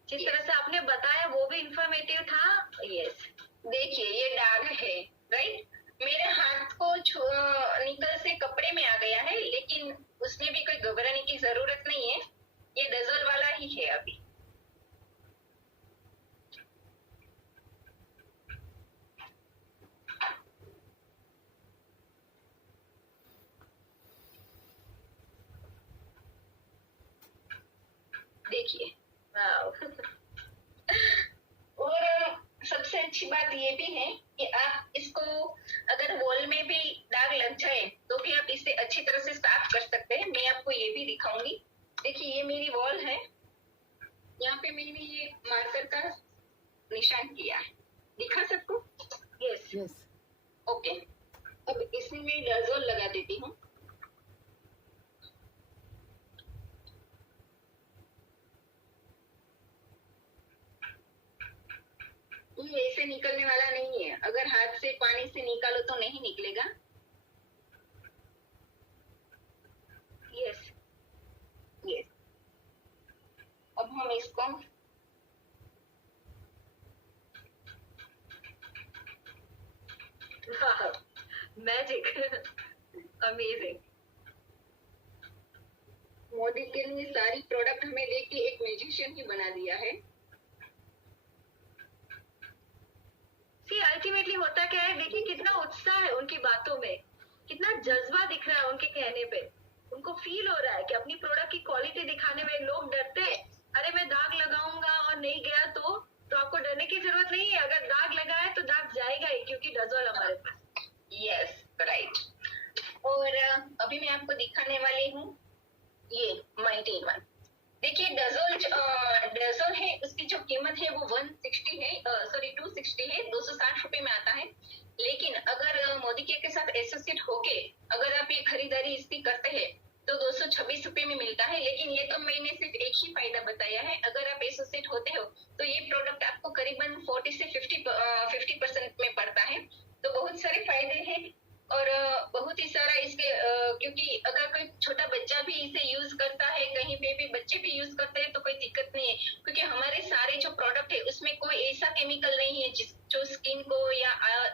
जिस तरह से आपने बताया वो भी इंफॉर्मेटिव था। यस, देखिए ये दाग है, राइट? मेरे हाथ को निकल से कपड़े में आ गया है, लेकिन उसमें भी कोई घबराने की जरूरत नहीं है, ये डजल वाला ही है अभी। देखिए, वाओ। और सबसे अच्छी बात ये भी है कि आप इसको अगर वॉल में भी दाग लग जाए तो भी आप इसे अच्छी तरह से साफ कर सकते हैं। मैं आपको ये भी दिखाऊंगी। देखिए ये मेरी वॉल है, यहाँ पे मैंने ये मार्कर का निशान किया है, दिखा सबको? Yes, yes, okay. अब इसमें मैं डजोल लगा देती हूँ। ये ऐसे निकलने वाला नहीं है, अगर हाथ से पानी से निकालो तो नहीं निकलेगा। Yes, yes. अब हम इसको मैजिक, अमेजिंग। मोदी केयर ने सारी प्रोडक्ट हमें देख के एक म्यूजिशियन ही बना दिया है। सी अल्टीमेटली होता क्या है, देखिए कितना उत्साह है उनकी बातों में, कितना जज्बा दिख रहा है उनके कहने पे। उनको फील हो रहा है कि अपनी प्रोडक्ट की क्वालिटी दिखाने में लोग डरते हैं, अरे मैं दाग लगाऊंगा और नहीं गया तो आपको डरने की जरूरत नहीं है। अगर दाग लगा है तो दाग जाएगा ही, क्योंकि डजोल हमारे पास। Yes, right. और अभी मैं आपको दिखाने वाली हूँ ये माइटी वन। देखिए डजोल है, उसकी जो कीमत है वो 160 है, सॉरी 260 है, 260 रुपए में आता है। लेकिन अगर मोदी केयर के साथ एसोसिएट होके अगर आप ये खरीदारी इसकी करते हैं तो 226 रुपए में मिलता है। लेकिन ये तो मैंने सिर्फ एक ही फायदा बताया है, अगर आप एसोसिएट होते हो तो ये प्रोडक्ट आपको करीबन 40 से 50% में पड़ता है। तो बहुत सारे फायदे हैं और बहुत ही सारा इसके क्योंकि अगर कोई छोटा बच्चा भी इसे यूज करता है, कहीं पे भी बच्चे भी यूज करते हैं तो कोई दिक्कत नहीं है, क्योंकि हमारे सारे जो प्रोडक्ट है उसमें कोई ऐसा केमिकल नहीं है जो स्किन को या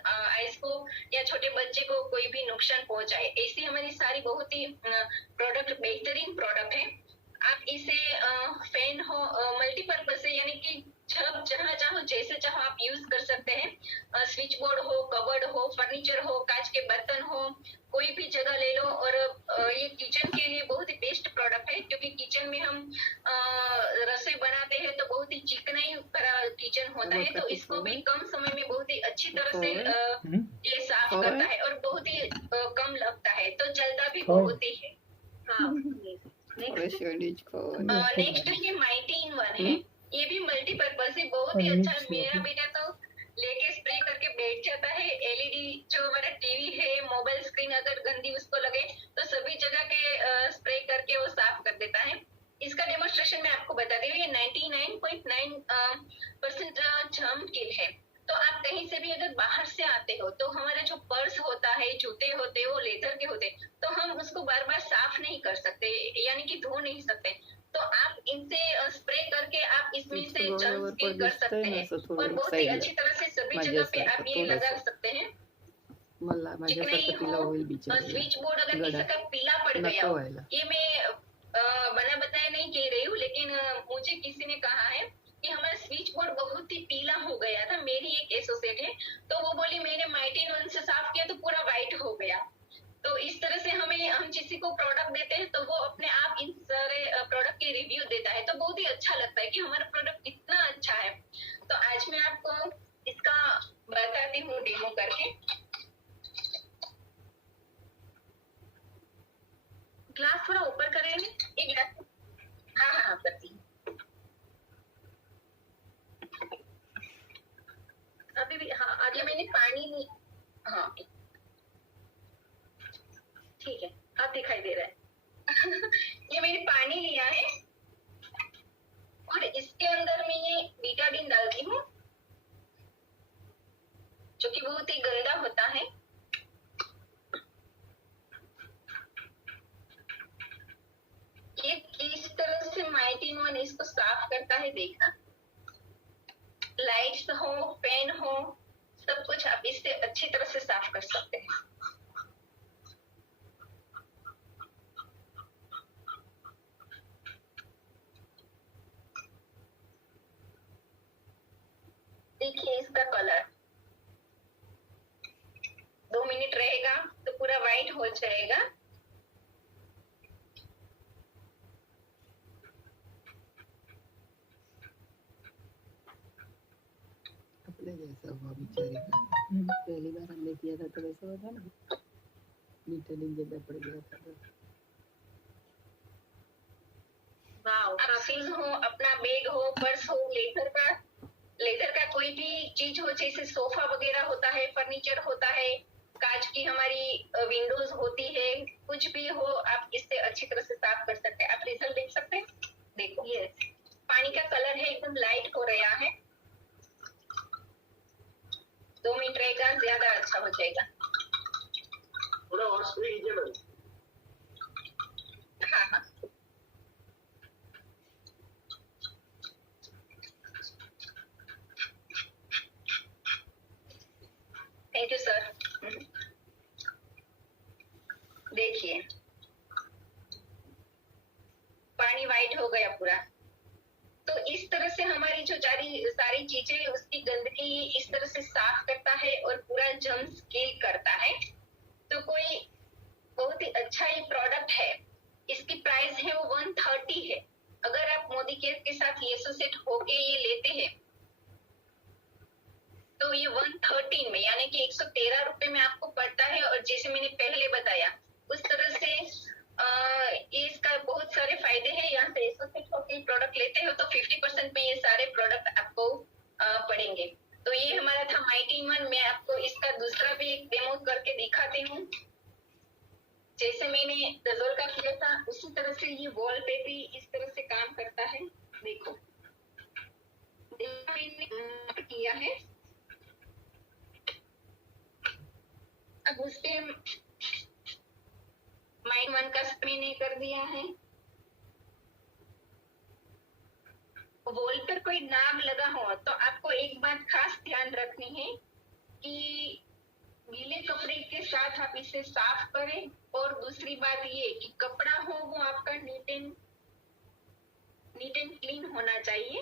आइज को या छोटे बच्चे को कोई भी नुकसान पहुंचाए। ऐसी हमारी सारी बहुत ही प्रोडक्ट बेहतरीन प्रोडक्ट है। आप इसे फैन हो मल्टीपर्पज है, यानी कि जब जहाँ चाहो जैसे चाहो आप यूज कर सकते हैं। स्विच बोर्ड हो, कबर्ड हो, फर्नीचर हो, कांच के बर्तन हो, कोई भी जगह ले लो। और ये किचन के लिए बहुत ही बेस्ट प्रोडक्ट है, क्योंकि किचन में हम रसोई बनाते हैं तो बहुत ही चिकनाई भरा किचन होता है, तो इसको भी कम समय में बहुत ही अच्छी तरह से ये साफ करता है और बहुत ही कम लगता है, तो चलता भी बहुत ही है। हाँ, नेक्स्ट है माइटी इन वन है, ये भी मल्टीपर्पज है, बहुत ही अच्छा है। मेरा बेटा तो लेके स्प्रे करके बैठ जाता है। एलईडी जो हमारा टीवी है, मोबाइल स्क्रीन अगर गंदी उसको लगे तो सभी जगह के स्प्रे करके वो साफ कर देता है। इसका डेमोन्स्ट्रेशन मैं आपको बता दी हूँ, ये 99.9% जर्म किल है। तो आप कहीं से भी अगर बाहर से आते हो तो हमारा जो पर्स होता है, जूते होते हैं, वो लेदर के होते हैं, तो हम उसको बार बार साफ नहीं कर सकते, यानी कि धो नहीं सकते। तो आप इनसे स्प्रे करके आप इसमें से जर्म्स किल कर सकते हैं और बहुत ही अच्छी तरह से सभी जगह पे आप ये लगा सकते हैं। स्विच बोर्ड अगर किसी का पीला पड़ गया हो, ये मैं बना बताया नहीं कह रही हूँ, लेकिन मुझे किसी ने कहा है कि हमारा स्विच बोर्ड बहुत ही पीला हो गया था। मेरी एक एसोसिएट है, तो वो बोली मैंने माइटी वन से साफ किया तो पूरा व्हाइट हो गया। तो इस तरह से हम किसी को प्रोडक्ट देते हैं तो वो अपने आप इन सारे प्रोडक्ट के रिव्यू देता है, तो बहुत ही अच्छा लगता है कि हमारा प्रोडक्ट कितना अच्छा है। तो आज मैं आपको इसका बताती हूँ डेमो करके। ग्लास थोड़ा ऊपर करेंगे, एक ग्लास, हाँ करती हूँ। अभी भी हाँ, आगे मैंने पानी नहीं, हाँ ठीक है, अब दिखाई दे रहा है। ये मैंने पानी लिया है और इसके अंदर मैं ये बीटाडीन डालती हूँ, जो कि बहुत ही गंदा होता है। ये इस तरह से माइटी वन ऑन इसको साफ करता है देखना। लाइट्स हो, फैन हो, सब कुछ आप इससे अच्छी तरह से साफ कर सकते हैं। देखिए इसका कलर 2 मिनट रहेगा तो पूरा वाइट हो जाएगा। अपने जैसा हुआ बेचारी का। पहली बार हमने किया था तो वैसा हुआ था ना, डिटेलिंग ज्यादा पड़ गया था तो। आप शूज हो, अपना बैग हो, पर्स हो, लेदर का कोई भी चीज हो, जैसे सोफा वगैरह होता है, फर्नीचर होता है, कांच की हमारी विंडोज होती है, कुछ भी हो आप इससे अच्छी तरह से साफ कर सकते हैं। आप रिजल्ट देख सकते हैं। देखो ये पानी का कलर है, एकदम लाइट हो रहा है। 2 मिनट रहेगा, ज्यादा अच्छा हो जाएगा। थोड़ा और स्प्रे कीजिए मैम। हाँ हाँ, थैंक यू सर। देखिए पानी वाइट हो गया पूरा। तो इस तरह से हमारी जो सारी चीजें उसकी गंदगी इस तरह से साफ करता है और पूरा जर्म्स किल करता है। तो कोई बहुत ही अच्छा ये प्रोडक्ट है। इसकी प्राइस है वो 130 है। अगर आप मोदी केयर के साथ येसो सेट होके ये लेते हैं तो ये 113 में यानी कि 113 रुपए में आपको पड़ता है। और जैसे मैंने पहले बताया उस तरह से इसका बहुत सारे फायदे हैं। यहाँ से येसो सेट होके प्रोडक्ट लेते हो तो 50% में ये सारे प्रोडक्ट आपको पड़ेंगे। तो ये हमारा था माइटी वन। मैं आपको इसका दूसरा भी एक डेमो करके दिखाती हूँ। जैसे मैंने गजोल का किया था उसी तरह से ये वॉल पे भी इस तरह से काम करता है। देखो मैंने किया है। अब उसके माइंड वन का मैंने कर दिया है। वॉल पर कोई नाम लगा हो तो आपको एक बात खास ध्यान रखनी है कि गीले कपड़े के साथ आप इसे साफ करें। और दूसरी बात ये कि कपड़ा हो वो आपका नीट एंड क्लीन होना चाहिए।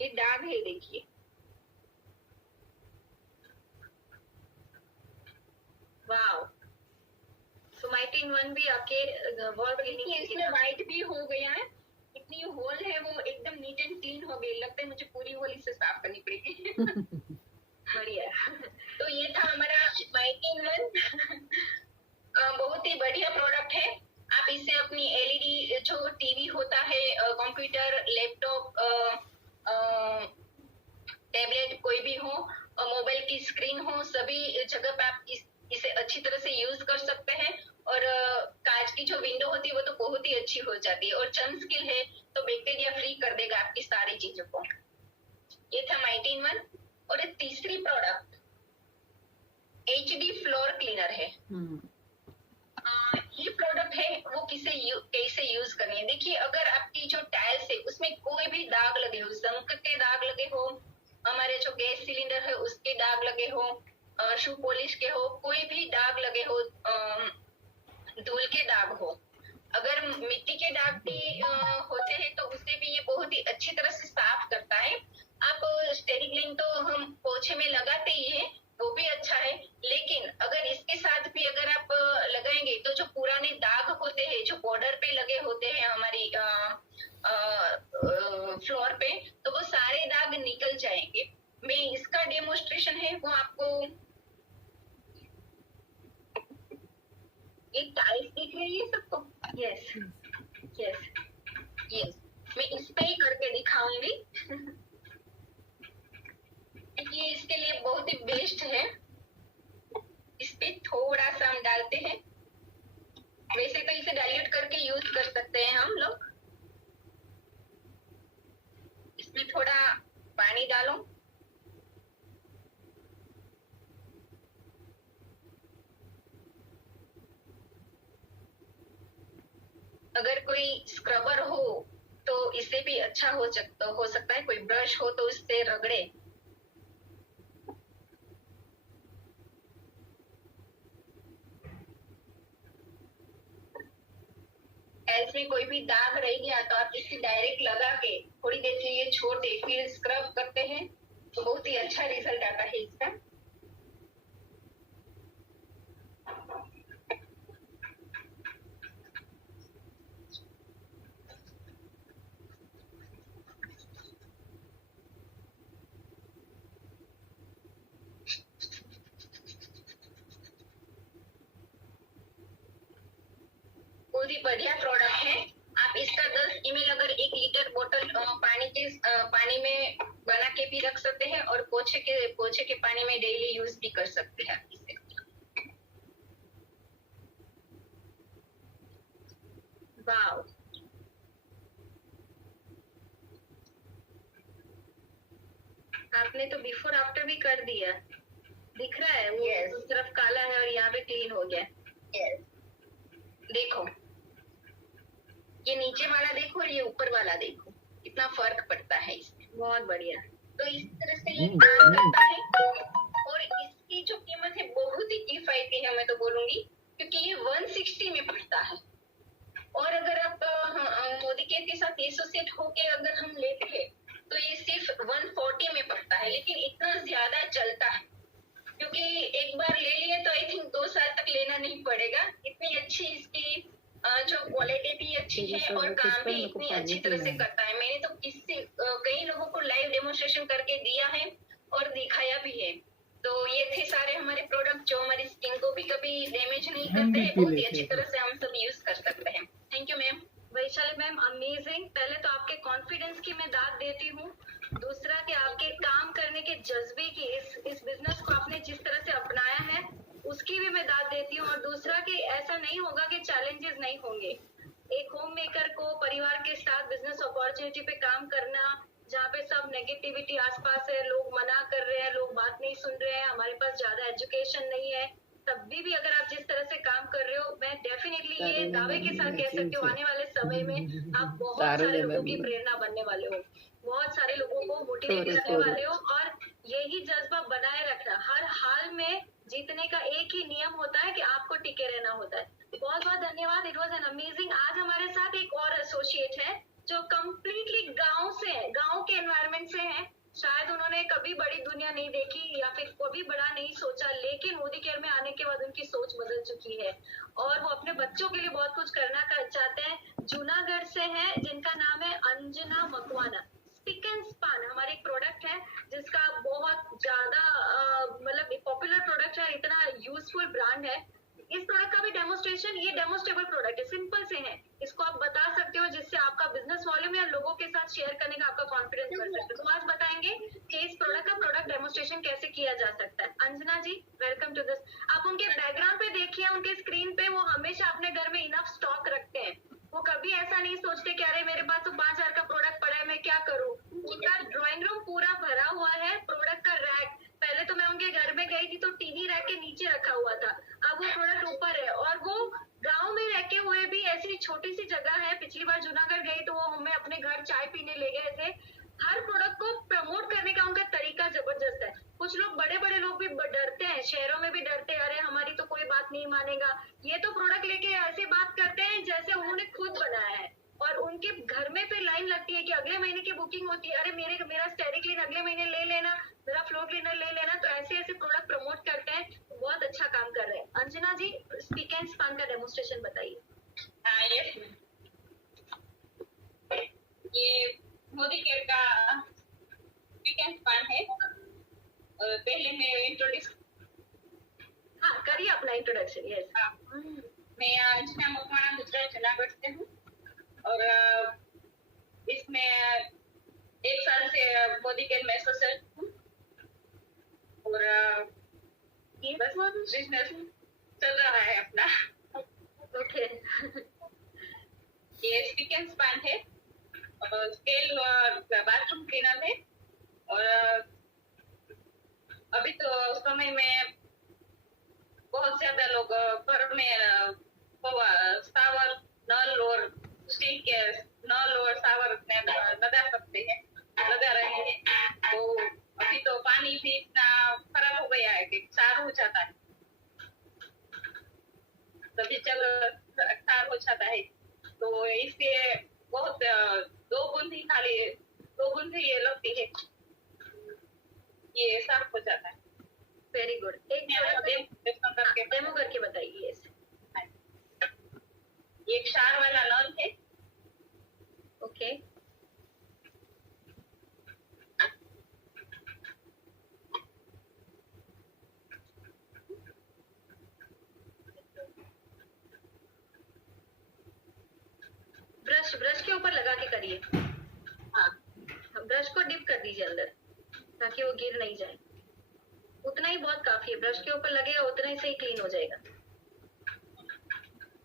ये दाग है देखिए। वाओ, सो माइटी वन भी आपके वॉल क्लीनिंग इसमें वाइट भी हो गया है। इतनी होल है वो एकदम नीट एंड क्लीन हो गई। लगता है मुझे पूरी होल इससे साफ करनी पड़ेगी। बढ़िया। तो ये था हमारा माइटी वन। बहुत ही बढ़िया प्रोडक्ट है। आप इससे अपनी एलईडी जो टीवी होता है, कंप्यूटर, लैपटॉप, टैबलेट कोई भी हो, मोबाइल की स्क्रीन हो, सभी जगह पे आप इसे अच्छी तरह से यूज कर सकते हैं। और कांच की जो विंडो होती है वो तो बहुत ही अच्छी हो जाती है। और जर्म किल है तो बैक्टीरिया फ्री कर देगा आपकी सारी चीजों को। ये था माइटी वन। और एक तीसरी प्रोडक्ट HD फ्लोर क्लीनर है। ये प्रोडक्ट है वो कैसे यूज करनी है। देखिए अगर आपकी जो टाइल्स है उसमें कोई भी दाग लगे हो, जंक के दाग लगे हो, हमारे जो गैस सिलेंडर है उसके दाग लगे हो, शू पॉलिश के हो, कोई भी दाग लगे हो, धूल के दाग हो, अगर मिट्टी के दाग भी होते हैं तो उससे भी ये बहुत ही अच्छी तरह से साफ करता है। आप स्टेरिक्लीन तो हम पोछे में लगाते ही है, वो भी अच्छा है। लेकिन अगर इसके साथ भी अगर आप लगाएंगे तो जो पुराने दाग होते हैं जो बॉर्डर पे लगे होते हैं हमारी फ्लोर पे, तो वो सारे दाग निकल जाएंगे। मैं इसका डेमोस्ट्रेशन है वो आपको एक टाइल्स दिख रही है सबको। यस यस यस, मैं इस पे ही करके दिखाऊंगी। ये इसके लिए बहुत ही बेस्ट है। इस पे थोड़ा सा हम डालते हैं। वैसे तो इसे डाइल्यूट करके यूज कर सकते हैं हम लोग। इसमें थोड़ा पानी डालो। अगर कोई स्क्रबर हो तो इससे भी अच्छा हो सकता है। कोई ब्रश हो तो उससे रगड़े। ऐसे कोई भी दाग रह गया तो आप इसे डायरेक्ट लगा के थोड़ी देर के लिए छोड़ दे, फिर स्क्रब करते हैं तो बहुत ही अच्छा रिजल्ट आता है इसका। बहुत ही बढ़िया प्रोडक्ट है। आप इसका 10 ml अगर 1 लीटर बोतल पानी में बना के भी रख सकते हैं और पोछे के पानी में डेली यूज भी कर सकते हैं इसे। वाव, आपने तो बिफोर आफ्टर भी कर दिया। दिख रहा है वो Yes. उस तरफ काला है और यहाँ पे क्लीन हो गया। Yes. देखो, ये नीचे वाला देखो और ये ऊपर वाला देखो, कितना फर्क पड़ता है इसमें। बहुत बढ़िया। तो इस तरह से ये काम करता है और इसकी जो कीमत है बहुत ही किफायती है, मैं तो बोलूंगी, क्योंकि ये 160 में पड़ता है। और अगर आप मोदी केयर के साथ एसोसिएट होके अगर हम लेते हैं तो ये सिर्फ 140 में पड़ता है, लेकिन इतना ज्यादा चलता है क्योंकि एक बार ले लिए तो आई थिंक 2 साल तक लेना नहीं पड़ेगा। इतनी अच्छी इसकी जो क्वालिटी भी अच्छी है और काम भी इतनी अच्छी तरह से करता है। मैंने तो कई लोगों को लाइव डेमोन्स्ट्रेशन करके दिया है और दिखाया भी है। तो ये थे सारे हमारे प्रोडक्ट जो हमारी स्किन को भी कभी डैमेज नहीं करते हैं, बहुत ही अच्छी तरह से हम सब यूज कर सकते हैं। Thank you ma'am. Vaishali ma'am, amazing. पहले तो आपके कॉन्फिडेंस की मैं दाद देती हूँ, दूसरा कि आपके काम करने के जज्बे की, इस बिजनेस को आपने जिस तरह से अपनाया है उसकी भी मैं दाद देती हूँ, और दूसरा कि ऐसा नहीं होगा कि चैलेंजेस नहीं होंगे। एक होम मेकर को परिवार के साथ बिजनेस अपॉर्चुनिटी पे काम करना, जहाँ पे सब नेगेटिविटी आसपास है, लोग मना कर रहे हैं, लोग बात नहीं सुन रहे हैं, हमारे पास ज्यादा एजुकेशन नहीं है, तब भी अगर आप जिस तरह से काम कर रहे हो, मैं डेफिनेटली ये दावे के साथ कह सकती हूँ आने वाले समय में आप बहुत सारे लोगों की प्रेरणा बनने वाले हो, बहुत सारे लोगों को मोटिवेट करने वाले हो। और यही जज्बा बनाए रखना, हर हाल में जीतने का एक ही नियम होता है कि आपको टिके रहना होता है। बहुत बहुत धन्यवाद, इट वॉज एन अमेजिंग। आज हमारे साथ एक और एसोसिएट है जो कम्प्लीटली गाँव से है, गाँव के एनवायरमेंट से है। शायद उन्होंने कभी बड़ी दुनिया नहीं देखी या फिर कभी बड़ा नहीं सोचा, लेकिन मोदी केयर में आने के बाद उनकी सोच बदल चुकी है और वो अपने बच्चों के लिए बहुत कुछ करना चाहते हैं। जूनागढ़ से है, जिनका नाम है Anjana Makwana. Spick and span हमारे एक प्रोडक्ट है जिसका बहुत ज्यादा मतलब पॉपुलर प्रोडक्ट है, इतना यूजफुल ब्रांड है। इस प्रोडक्ट का भी डेमोस्ट्रेशन, ये डेमोस्ट्रेबल प्रोडक्ट है, सिंपल से है, इसको आप बता सकते हो जिससे आपका बिजनेस वॉल्यूम या लोगों के साथ शेयर करने का आपका कॉन्फिडेंस बढ़ सकता है। तो आज बताएंगे कि इस प्रोडक्ट का प्रोडक्ट डेमोस्ट्रेशन कैसे किया जा सकता है। अंजना जी, वेलकम टू दिस। आप उनके बैकग्राउंड पे देखिए, उनके स्क्रीन पे वो हमेशा अपने घर में इनफ स्टॉक रखते हैं। वो कभी ऐसा नहीं सोचते कि अरे मेरे पास तो 5000 का प्रोडक्ट पड़ा है, मैं क्या करूँ। उनका ड्राइंग रूम पूरा भरा हुआ है, प्रोडक्ट का रैक। पहले तो मैं उनके घर में गई थी तो टीवी रैक के नीचे रखा हुआ था, अब वो प्रोडक्ट ऊपर है। और वो गांव में रहते हुए भी ऐसी छोटी सी जगह है, पिछली बार जूनागढ़ गई तो वो हमें अपने घर चाय पीने ले गए थे। हर प्रोडक्ट को प्रमोट करने का उनका तरीका जबरदस्त है। कुछ लोग, बड़े बड़े लोग भी डरते हैं, शहरों में भी डरते हैं, अरे हमारी तो कोई बात नहीं मानेगा। ये तो प्रोडक्ट लेके ऐसे बात करते हैं जैसे उन्होंने खुद बनाया है, और उनके घर में फिर लाइन लगती है कि अगले महीने की बुकिंग होती है, अरे मेरा स्टेरिक क्लीन अगले महीने ले लेना, मेरा फ्लोर क्लीनर ले लेना। तो ऐसे ऐसे प्रोडक्ट प्रमोट करते हैं, तो बहुत अच्छा काम कर रहे हैं। अंजना जी, स्पीक एंड स्पान का डेमोस्ट्रेशन बताइए। यस, ये मोदी केयर का स्पीक एंड स्पान है। पहले मैं इंट्रोड्यूस, हाँ करिए अपना इंट्रोडक्शन। यस, मैं अंजना मकवाना गुजरात जूनागढ़ से हूँ और इसमें 1 साल से मोदी केयर में एसोसिएट हूँ और बस बिजनेस चल रहा है अपना। ओके। ये स्पीक एंड स्पान है और स्केल बाथरूम क्लीनर है। और अभी तो समय में बहुत ज्यादा लोग घर में शावर, नल और स्टील के नल और शावर में लगा सकते हैं, लगा रहे हैं। तो अभी तो पानी भी इतना खराब हो गया है कि क्षार हो जाता है, तभी जल क्षार हो जाता है। तो इसलिए बहुत 2 बूंद ही ये लगती है, ये साफ हो जाता है। Very good. एक डेमो करके बताइए। ये क्षार वाला नल है। ओके, ब्रश के ऊपर लगा के करिए। हाँ, ब्रश को डिप कर दीजिए अंदर ताकि वो गिर नहीं जाए। उतना ही बहुत काफी है, ब्रश के ऊपर लगेगा उतना ही सही क्लीन हो जाएगा।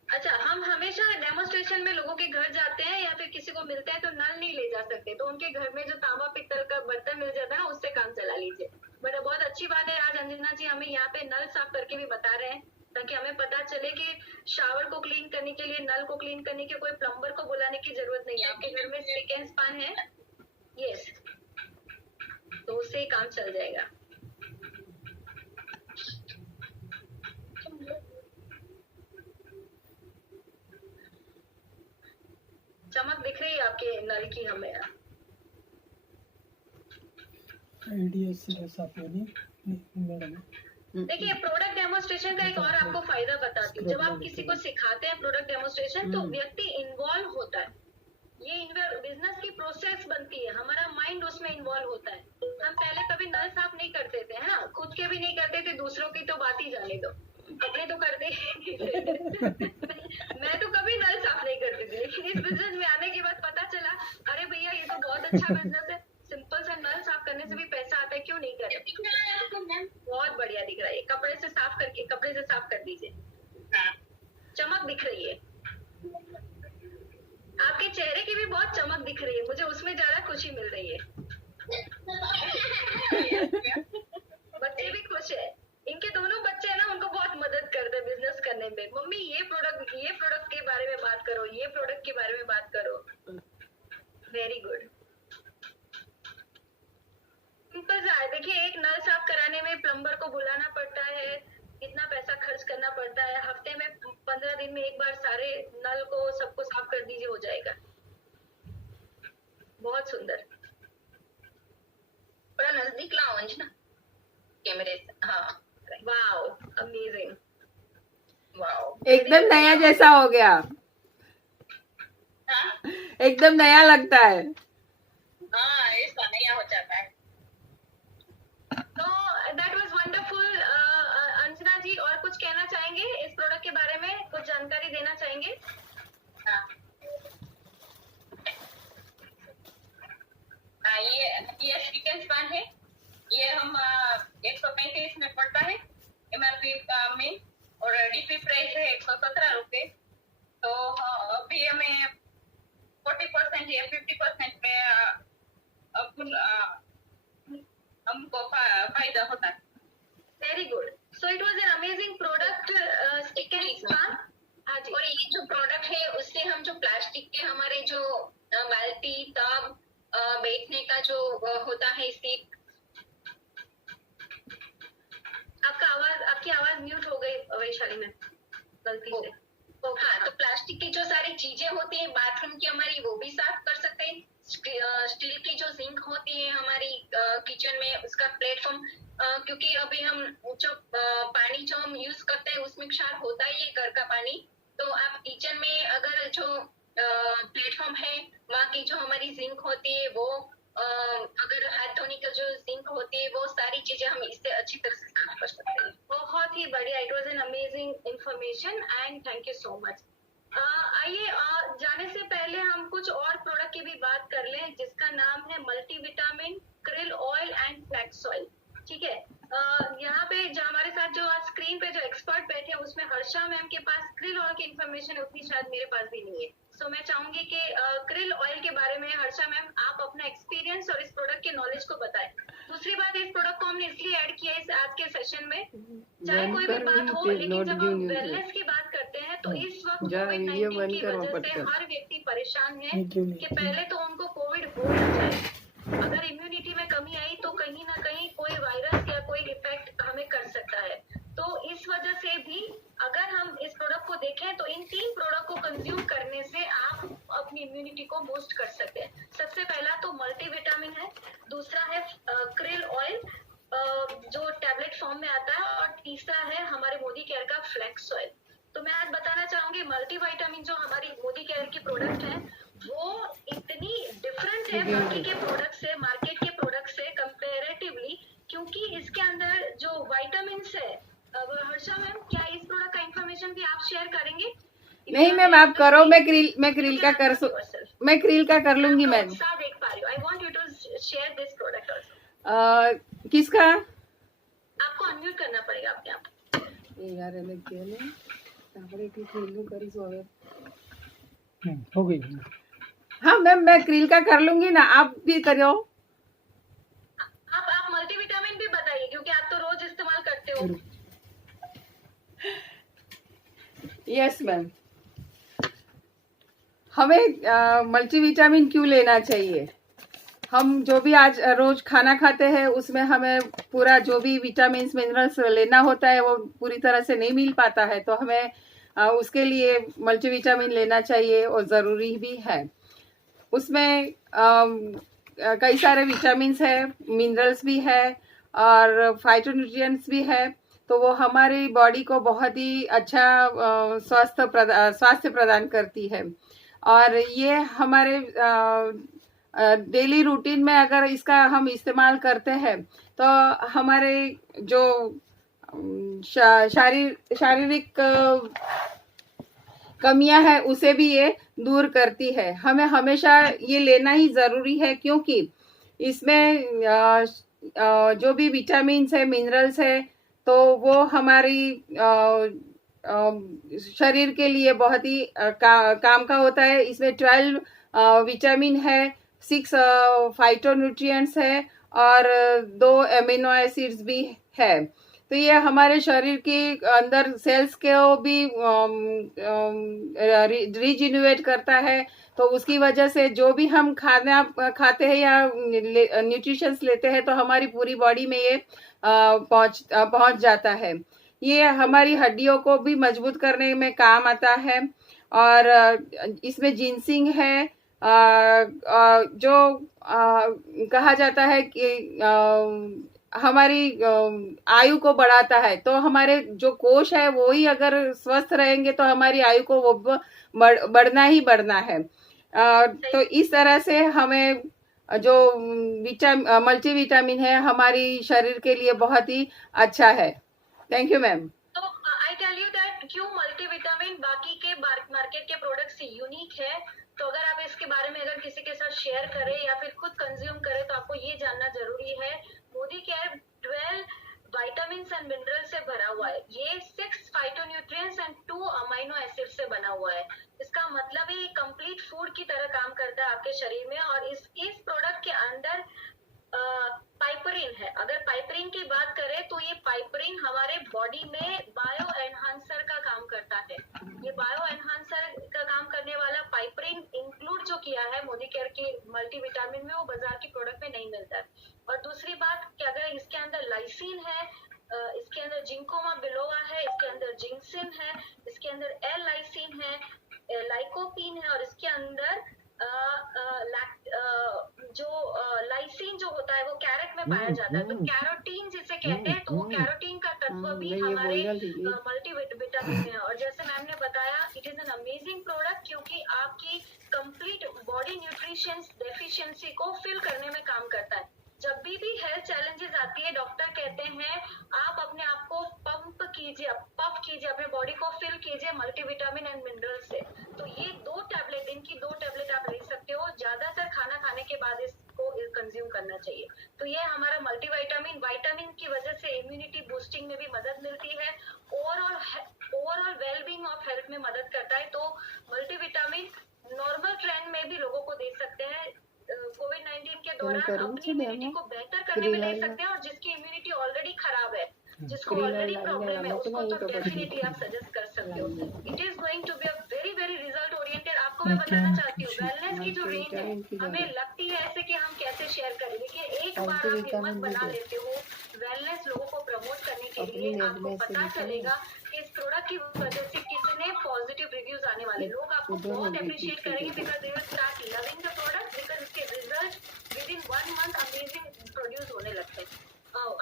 अच्छा, हम हमेशा डेमोस्ट्रेशन में लोगों के घर जाते हैं या फिर किसी को मिलते हैं तो नल नहीं ले जा सकते, तो उनके घर में जो तांबा पित्तल का बर्तन मिल जाता है ना उससे काम चला लीजिए। बट बहुत अच्छी बात है आज अंजना जी हमें यहाँ पे नल साफ करके भी बता रहे हैं, ताकि हमें पता चले कि शावर को क्लीन करने के लिए, नल को क्लीन करने के कोई प्लम्बर को बुलाने की जरूरत नहीं है। आपके घर में स्पिक एंड स्पान है, यस, तो उससे ही काम चल जाएगा। चमक दिख रही है आपके नल की हमें। आइडिया से साफ होनी मैडम। देखिए, प्रोडक्ट डेमोस्ट्रेशन का एक और आपको फायदा बताती हूँ। जब आप किसी को सिखाते हैं प्रोडक्ट डेमोस्ट्रेशन तो व्यक्ति इन्वॉल्व होता है, ये बिजनेस की प्रोसेस बनती है, हमारा माइंड उसमें इन्वॉल्व होता है। हम पहले कभी नल साफ नहीं करते थे, है ना, खुद के भी नहीं करते थे, दूसरों की तो बात ही जाने दो, अपने तो करते मैं तो कभी नल साफ नहीं करती थी, लेकिन इस बिजनेस में आने के बाद पता चला अरे भैया ये तो बहुत अच्छा बिजनेस है, सिंपल सा नल साफ करने से भी पैसा आता है, क्यों नहीं करे। बहुत बढ़िया दिख रहा है, कपड़े से साफ कर दीजिए। चमक दिख रही है, आपके चेहरे की भी बहुत चमक दिख रही है, मुझे उसमें ज्यादा खुशी मिल रही है। बच्चे भी खुश है, इनके दोनों बच्चे है ना, उनको बहुत मदद करते हैं बिजनेस करने में। मम्मी ये प्रोडक्ट के बारे में बात करो, ये प्रोडक्ट के बारे में बात करो। Very good. सिंपल सा है, देखिए एक नल साफ कराने में प्लम्बर को बुलाना पड़ता है, कितना पैसा खर्च करना पड़ता है, हफ्ते में 15 दिन में एक बार सारे नल को सबको साफ कर दीजिए, हो जाएगा। बहुत सुंदर। थोड़ा नजदीक लाओ अंजना कैमरे से। हाँ, वाओ, अमेजिंग, वाओ, एकदम नया जैसा हो गया, हाँ, एकदम नया लगता है। हाँ, ऐसा नया हो जाता है। तो दैट वाज वंडरफुल। अंजना जी और कुछ कहना चाहेंगे इस प्रोडक्ट के बारे में, कुछ जानकारी देना चाहेंगे? हाँ, ये स्टिक स्पान है, ये हम 135 में पड़ता है MRP में, और डीपी प्राइस है 117 रुपए। तो अभी हमें 40% या 50% में हमको फायदा होता है। Very good. So it was an amazing product, stick and span. हाँ जी। और ये जो प्रोडक्ट है उससे हम जो प्लास्टिक के हमारे जो बाल्टी टब बैठने का जो होता है सीट। आपकी आवाज म्यूट हो गई वैशाली में गलती से। हाँ, तो प्लास्टिक की जो सारी चीजें होती है बाथरूम की हमारी, वो भी साफ कर सकते हैं। स्टील की जो जिंक होती है हमारी किचन में, उसका प्लेटफॉर्म, क्योंकि अभी हम जो पानी जो हम यूज करते हैं उसमें क्षार होता ही है, घर का पानी। तो आप किचन में अगर जो प्लेटफॉर्म है वहाँ की जो हमारी जिंक होती है वो, अगर हाथ धोने का जो जिंक होती है, वो सारी चीजें हम इससे अच्छी तरह से साफ कर सकते हैं। बहुत ही बढ़िया, it was an amazing information and thank you so much. आइए जाने से पहले हम कुछ और प्रोडक्ट की भी बात कर लें, जिसका नाम है multivitamin krill oil and flax oil. ठीक है, यहाँ पे जो हमारे साथ जो आज स्क्रीन पे जो एक्सपर्ट बैठे हैं उसमें हर्षा मैम के पास क्रिल ऑयल की इन्फॉर्मेशन है, उतनी शायद मेरे पास भी नहीं है। सो मैं चाहूंगी कि क्रिल ऑयल के बारे में हर्षा मैम आप अपना एक्सपीरियंस और इस प्रोडक्ट के नॉलेज को बताएं। दूसरी बात, इस प्रोडक्ट को हमने इसलिए ऐड किया है आज के सेशन में, चाहे कोई भी बात हो, लेकिन जब हम वेलनेस की बात करते हैं तो इस वक्त कोविड-19 की वजह से हर व्यक्ति परेशान परेशान हैं कि पहले तो उनको कोविड हो ना जाए। अगर इम्यूनिटी में कमी आई तो कहीं ना कहीं कोई वायरस या कोई इफेक्ट हमें कर सकता है। तो इस वजह से भी अगर हम इस प्रोडक्ट को देखें तो इन 3 प्रोडक्ट को कंज्यूम करने से आप अपनी इम्यूनिटी को बूस्ट कर सकते हैं। सबसे पहला तो मल्टीविटामिन है, दूसरा है क्रिल ऑयल जो टैबलेट फॉर्म में आता है, और तीसरा है हमारे मोदी केयर का फ्लेक्स ऑयल। तो मैं आज बताना चाहूंगी मल्टीविटामिन जो हमारी मोदी केयर की प्रोडक्ट है वो इतनी डिफरेंट है बाकी के प्रोडक्ट से, मार्केट के प्रोडक्ट से कंपैरेटिवली, क्योंकि इसके अंदर जो विटामिन है। अब हर्षा मैम, क्या इस प्रोडक्ट का इंफॉर्मेशन भी आप शेयर करेंगे? नहीं मैम, आप करो, मैं क्रिल का कर लूंगी मैम। देख पा रही हूँ। I want you to share this product also. किसका? आपको अनम्यूट करना पड़ेगा अपने आप। यार अलग क्या ले આપણે એટલું ખેલું કરીશું હવે। हो गई। हाँ मैम, मैं क्रिल का कर लूंगी ना, आप भी करो। आप मल्टीविटामिन भी बताइए क्योंकि आप तो रोज इस्तेमाल करते हो। यस मैम, हमें मल्टीविटामिन क्यों लेना चाहिए? हम जो भी आज रोज खाना खाते हैं उसमें हमें पूरा जो भी विटामिन मिनरल्स लेना होता है वो पूरी तरह से नहीं मिल पाता है, तो हमें उसके लिए मल्टीविटामिन लेना चाहिए और ज़रूरी भी है। उसमें कई सारे विटामिन है, मिनरल्स भी है और फाइटोन्यूट्रिएंट्स भी है, तो वो हमारी बॉडी को बहुत ही अच्छा स्वास्थ्य प्रदान करती है। और ये हमारे डेली रूटीन में अगर इसका हम इस्तेमाल करते हैं तो हमारे जो शारीरिक कमियां हैं उसे भी ये दूर करती है। हमें हमेशा ये लेना ही ज़रूरी है क्योंकि इसमें जो भी विटामिन है, मिनरल्स है, तो वो हमारी शरीर के लिए बहुत ही काम का होता है। इसमें 12 विटामिन है, 6 फाइटोन्यूट्रिएंट्स है और 2 एमिनो एसिड्स भी है। तो ये हमारे शरीर के अंदर सेल्स को भी रिजिन्यूएट करता है। तो उसकी वजह से जो भी हम खाना खाते हैं या न्यूट्रिशंस लेते हैं तो हमारी पूरी बॉडी में ये पहुंच जाता है। ये हमारी हड्डियों को भी मजबूत करने में काम आता है। और इसमें जिंसिंग है जो कहा जाता है कि हमारी आयु को बढ़ाता है। तो हमारे जो कोश है वो ही अगर स्वस्थ रहेंगे तो हमारी आयु को वो बढ़ना ही बढ़ना है। तो इस तरह से हमें जो मल्टीविटामिन है हमारी शरीर के लिए बहुत ही अच्छा है। Thank you ma'am. तो आई टेल यू दैट क्यों मल्टीविटामिन बाकी के मार्केट के प्रोडक्ट से यूनिक है। तो अगर आप इसके बारे में अगर किसी के साथ शेयर करें या फिर खुद कंज्यूम करें तो आपको ये जानना जरूरी है। Modi care 12 vitamin and mineral से भरा हुआ है। ये 6 फाइटोन्यूट्रिएंट्स एंड 2 अमीनो एसिड से बना हुआ है। इसका मतलब ये कंप्लीट फूड की तरह काम करता है आपके शरीर में। और इस प्रोडक्ट के अंदर पाइपरिन है। अगर पाइपरिन की बात करें तो ये पाइपरिन हमारे बॉडी में बायो एनहांसर का काम करता है। ये बायो एनहांसर का काम करने वाला पाइपरिन इंक्लूड जो किया है मोदी केयर के मल्टीविटामिन में वो बाजार के प्रोडक्ट में नहीं मिलता है। और दूसरी बात कि अगर इसके अंदर लाइसिन है, इसके अंदर जिंकोमा बिलोवा है, इसके अंदर जिंक्सिन है, इसके अंदर एल लाइसिन है, लाइकोपीन है और इसके अंदर जो लाइसिन जो होता है वो कैरेट में पाया जाता है। तो कैरोटीन जिसे कहते हैं तो वो कैरोटीन का तत्व भी हमारे मल्टीविटामिन में है। और जैसे मैम ने बताया it is an amazing product क्योंकि आपकी कंप्लीट बॉडी न्यूट्रिशन डेफिशिएंसी को फिल करने में काम करता है। जब भी हेल्थ चैलेंजेस आती है डॉक्टर कहते हैं आप अपने आप को पफ कीजिए अपने बॉडी को फिल कीजिए मल्टीविटामिन एंड मिनरल से। तो ये 2 टैबलेट, दिन की 2 टैबलेट आप ले सकते हो। ज्यादातर खाना खाने के बाद इसको कंज्यूम करना चाहिए। तो ये हमारा विटामिन की वजह से इम्यूनिटी बूस्टिंग में भी मदद मिलती है। ओवरऑल वेलबींग ऑफ हेल्थ में मदद करता है। तो मल्टीविटामिन नॉर्मल ट्रेंड में भी लोगों को दे सकते हैं। कोविड-19 के दौरान अपनी इम्यूनिटी को बेहतर करने में ले सकते हैं। और जिसकी इम्यूनिटी ऑलरेडी खराब है, जिसको ऑलरेडी प्रॉब्लम है, उसको तो डेफिनेटली आप सजेस्ट कर सकते हो। It is going to be a very very result oriented. आपको मैं बताना चाहती हूँ वेलनेस की जो रेंज है हमें लगती है ऐसे कि हम कैसे शेयर करें। देखिए एक बार आप हिम्मत बना लेते हो वेलनेस लोगों को प्रमोट करने के लिए, आपको पता चलेगा कि इस प्रोडक्ट की वजह से कितने पॉजिटिव रिव्यूज आने वाले। लोग आपको बहुत अप्रिशिएट करेंगे because they will start loving the product because इसके result within 1 month amazing produce होने लगते हैं।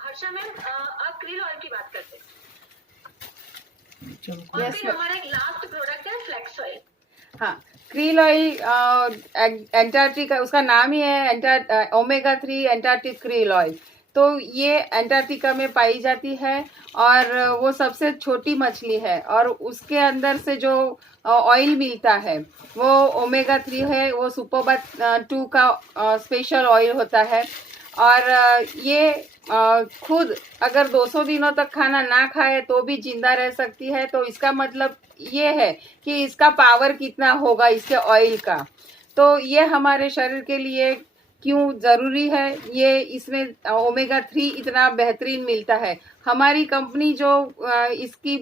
हर्षा मैम आप क्रील ऑयल की बात करते हैं और फिर हमारा एक लास्ट प्रोडक्ट है फ्लेक्स ऑयल। हाँ, क्रील ऑयल एंटार्क्टिका उसका नाम ही है ओमेगा 3 एंटार्क्टिक क्रील ऑयल। तो ये एंटार्क्टिका में पाई जाती है और वो सबसे छोटी मछली है और उसके अंदर से जो ऑयल मिलता है वो ओमेगा 3 है, वो सुपरबा 2 का स्पेशल ऑयल होता है। और ये खुद अगर 200 दिनों तक खाना ना खाए तो भी जिंदा रह सकती है। तो इसका मतलब ये है कि इसका पावर कितना होगा इसके ऑयल का। तो ये हमारे शरीर के लिए क्यों ज़रूरी है, ये इसमें ओमेगा 3 इतना बेहतरीन मिलता है। हमारी कंपनी जो इसकी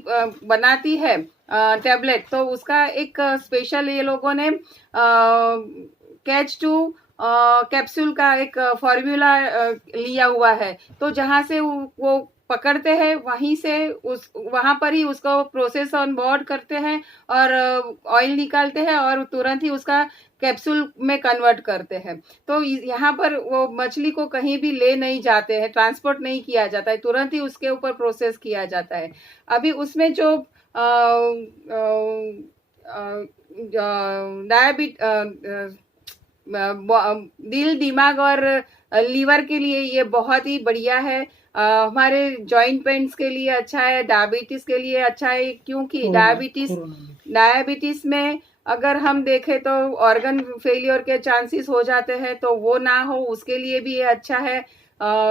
बनाती है टैबलेट, तो उसका एक स्पेशल ये लोगों ने कैच 2 कैप्सूल का एक फॉर्मूला लिया हुआ है। तो जहाँ से वो पकड़ते हैं वहीं से वहाँ पर ही उसको प्रोसेस ऑन बोर्ड करते हैं और ऑयल निकालते हैं और तुरंत ही उसका कैप्सूल में कन्वर्ट करते हैं। तो यहाँ पर वो मछली को कहीं भी ले नहीं जाते हैं, ट्रांसपोर्ट नहीं किया जाता है, तुरंत ही उसके ऊपर प्रोसेस किया जाता है। अभी उसमें जो दिल, दिमाग और लीवर के लिए ये बहुत ही बढ़िया है। हमारे जॉइंट पेन्स के लिए अच्छा है, डायबिटीज के लिए अच्छा है, क्योंकि डायबिटीज में अगर हम देखें तो ऑर्गन फेलियर के चांसेस हो जाते हैं, तो वो ना हो उसके लिए भी ये अच्छा है।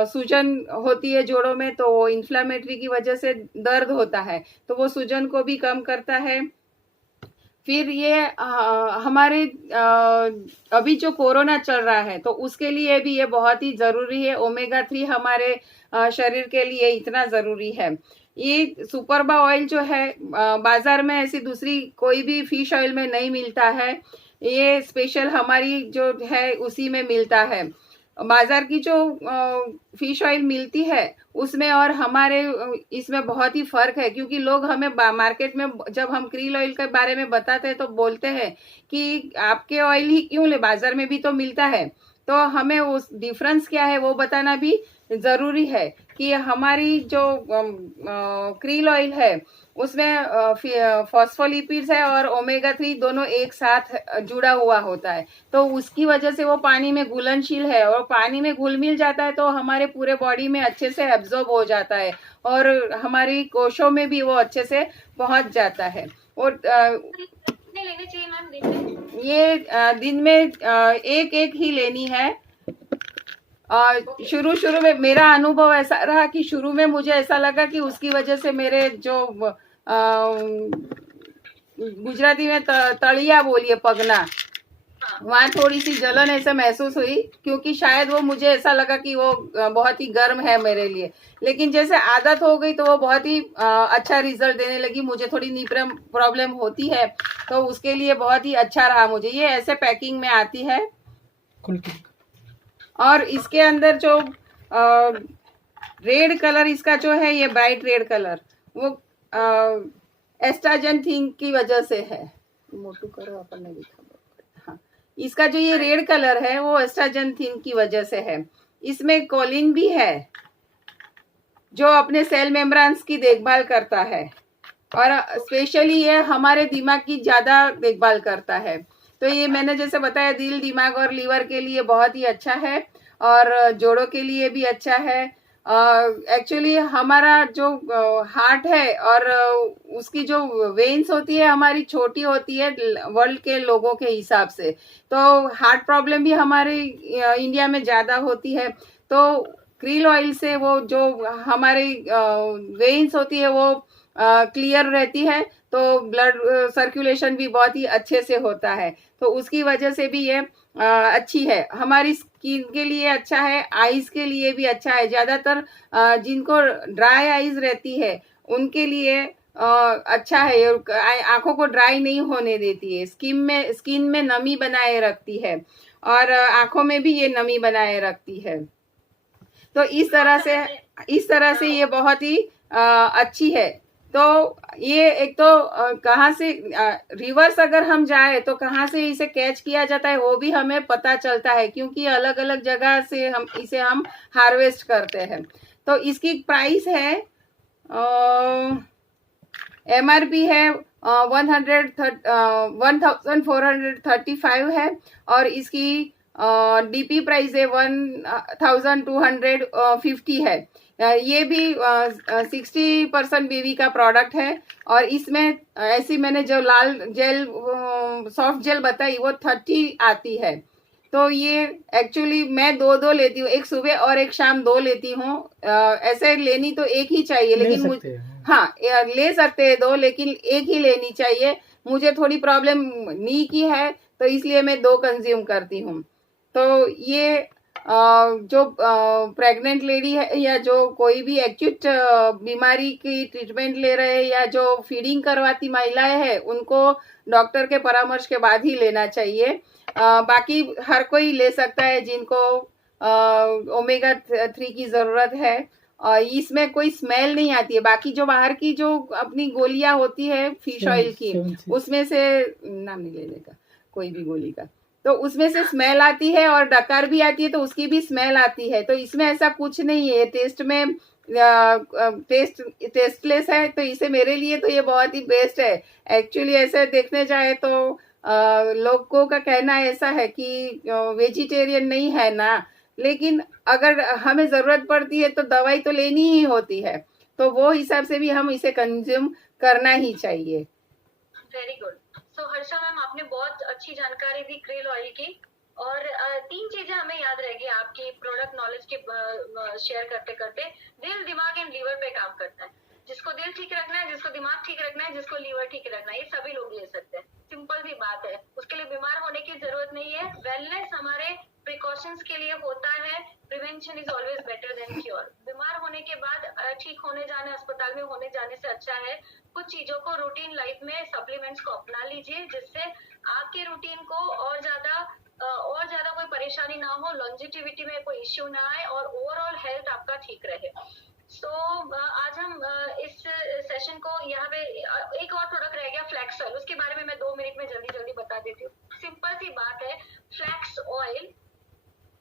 सूजन होती है जोड़ों में तो वो इन्फ्लामेटरी की वजह से दर्द होता है, तो वो सूजन को भी कम करता है। फिर ये हमारे अभी जो कोरोना चल रहा है तो उसके लिए भी ये बहुत ही ज़रूरी है। ओमेगा 3 हमारे शरीर के लिए इतना ज़रूरी है। ये सुपरबा ऑयल जो है बाज़ार में ऐसी दूसरी कोई भी फिश ऑयल में नहीं मिलता है, ये स्पेशल हमारी जो है उसी में मिलता है। बाज़ार की जो फिश ऑयल मिलती है उसमें और हमारे इसमें बहुत ही फ़र्क है, क्योंकि लोग हमें मार्केट में जब हम क्रील ऑयल के बारे में बताते हैं तो बोलते हैं कि आपके ऑयल ही क्यों ले, बाज़ार में भी तो मिलता है। तो हमें उस डिफरेंस क्या है वो बताना भी ज़रूरी है कि हमारी जो क्रील ऑयल है उसमें फॉस्फोलिपिड्स है और ओमेगा 3 दोनों एक साथ जुड़ा हुआ होता है। तो उसकी वजह से वो पानी में घुलनशील है और पानी में घुल मिल जाता है तो हमारे पूरे बॉडी में अच्छे से एब्जॉर्ब हो जाता है और हमारी कोशों में भी वो अच्छे से पहुंच जाता है। और लेने चाहिए मैम दिन में? ये दिन में एक ही लेनी है। शुरू में मेरा अनुभव ऐसा रहा कि शुरू में मुझे ऐसा लगा कि उसकी वजह से मेरे जो गुजराती में तलिया बोलिए पगना, वहाँ थोड़ी सी जलन ऐसे महसूस हुई, क्योंकि शायद वो मुझे ऐसा लगा कि वो बहुत ही गर्म है मेरे लिए। लेकिन जैसे आदत हो गई तो वो बहुत ही अच्छा रिजल्ट देने लगी। मुझे थोड़ी नी प्रॉब्लम होती है तो उसके लिए बहुत ही अच्छा रहा मुझे। ये ऐसे पैकिंग में आती है और इसके अंदर जो रेड कलर इसका जो है, ये ब्राइट रेड कलर, वो एस्ट्राजन थिंग की वजह से है। मोटू करो, अपन ने लिखा। हाँ, इसका जो ये रेड कलर है वो एस्ट्राजन थिंग की वजह से है। इसमें कोलिन भी है जो अपने सेल मेम्ब्रान्स की देखभाल करता है और स्पेशली ये हमारे दिमाग की ज़्यादा देखभाल करता है। तो ये मैंने जैसे बताया दिल, दिमाग और लीवर के लिए बहुत ही अच्छा है और जोड़ों के लिए भी अच्छा है। एक्चुअली हमारा जो हार्ट है और उसकी जो वेन्स होती है हमारी छोटी होती है वर्ल्ड के लोगों के हिसाब से, तो हार्ट प्रॉब्लम भी हमारे इंडिया में ज़्यादा होती है। तो क्रील ऑयल से वो जो हमारी वेन्स होती है वो क्लियर रहती है, तो ब्लड सर्कुलेशन भी बहुत ही अच्छे से होता है। तो उसकी वजह से भी ये अच्छी है, हमारी स्किन के लिए अच्छा है, आईज के लिए भी अच्छा है। ज़्यादातर जिनको ड्राई आईज रहती है उनके लिए अच्छा है, ये आंखों को ड्राई नहीं होने देती है, स्किन में नमी बनाए रखती है, और आंखों में भी ये नमी बनाए रखती है। तो इस तरह से ये बहुत ही अच्छी है। तो ये एक तो कहाँ से रिवर्स अगर हम जाए तो कहाँ से इसे कैच किया जाता है वो भी हमें पता चलता है, क्योंकि अलग अलग जगह से हम हार्वेस्ट करते हैं। तो इसकी प्राइस है MRP है 1435 है, और इसकी DP प्राइस है 1250 है। ये भी 60% BV का प्रोडक्ट है, और इसमें ऐसी मैंने जो लाल जेल सॉफ्ट जेल बताई वो 30 आती है। तो ये एक्चुअली मैं दो लेती हूँ, एक सुबह और एक शाम 2 लेती हूँ। ऐसे लेनी तो एक ही चाहिए, लेकिन मुझे हाँ ले सकते हैं 2, लेकिन एक ही लेनी चाहिए। मुझे थोड़ी प्रॉब्लम नी की है, तो इसलिए मैं 2 कंज्यूम करती हूँ। तो ये जो प्रेग्नेंट लेडी है या जो कोई भी एक्यूट बीमारी की ट्रीटमेंट ले रहे हैं या जो फीडिंग करवाती महिलाएं हैं, उनको डॉक्टर के परामर्श के बाद ही लेना चाहिए। बाकी हर कोई ले सकता है जिनको ओमेगा 3 की जरूरत है। इसमें कोई स्मेल नहीं आती है। बाकी जो बाहर की जो अपनी गोलियां होती है फिश ऑयल की, उसमें से नाम नहीं लेने का कोई भी गोली का, तो उसमें से स्मेल आती है और डकार भी आती है, तो उसकी भी स्मेल आती है। तो इसमें ऐसा कुछ नहीं है, टेस्ट में टेस्टलेस है, तो इसे मेरे लिए तो ये बहुत ही बेस्ट है। एक्चुअली ऐसे देखने जाए तो लोगों का कहना ऐसा है कि वेजिटेरियन नहीं है ना, लेकिन अगर हमें जरूरत पड़ती है तो दवाई तो लेनी ही होती है, तो वो हिसाब से भी हम इसे कंज्यूम करना ही चाहिए। Very good. So Harsha ma'am, आपने बहुत अच्छी जानकारी दी क्रेल ऑयल की, और 3 चीजें हमें याद रहेगी आपकी प्रोडक्ट नॉलेज के शेयर करते करते। दिल, दिमाग एंड लीवर पे काम करता है। जिसको दिल ठीक रखना है, जिसको दिमाग ठीक रखना है, जिसको लीवर ठीक रखना है, ये सभी लोग ले सकते हैं। सिंपल सी बात है, उसके लिए बीमार होने की जरूरत नहीं है। वेलनेस हमारे प्रिकॉशंस के लिए होता है। Prevention is always better than cure. बीमार होने के बाद ठीक होने जाने, अस्पताल में होने जाने से अच्छा है कुछ चीजों को रूटीन लाइफ में सप्लीमेंट्स को अपना लीजिए, जिससे आपके रूटीन को और ज्यादा कोई परेशानी ना हो, लॉन्जिटिविटी में कोई इश्यू ना आए, और ओवरऑल हेल्थ आपका ठीक रहे। सो आज हम इस सेशन को यहाँ पे एक और प्रोडक्ट रह गया फ्लैक्स ऑयल, उसके बारे में मैं 2 मिनट में जल्दी बता देती हूँ। सिंपल सी बात है, फ्लैक्स ऑयल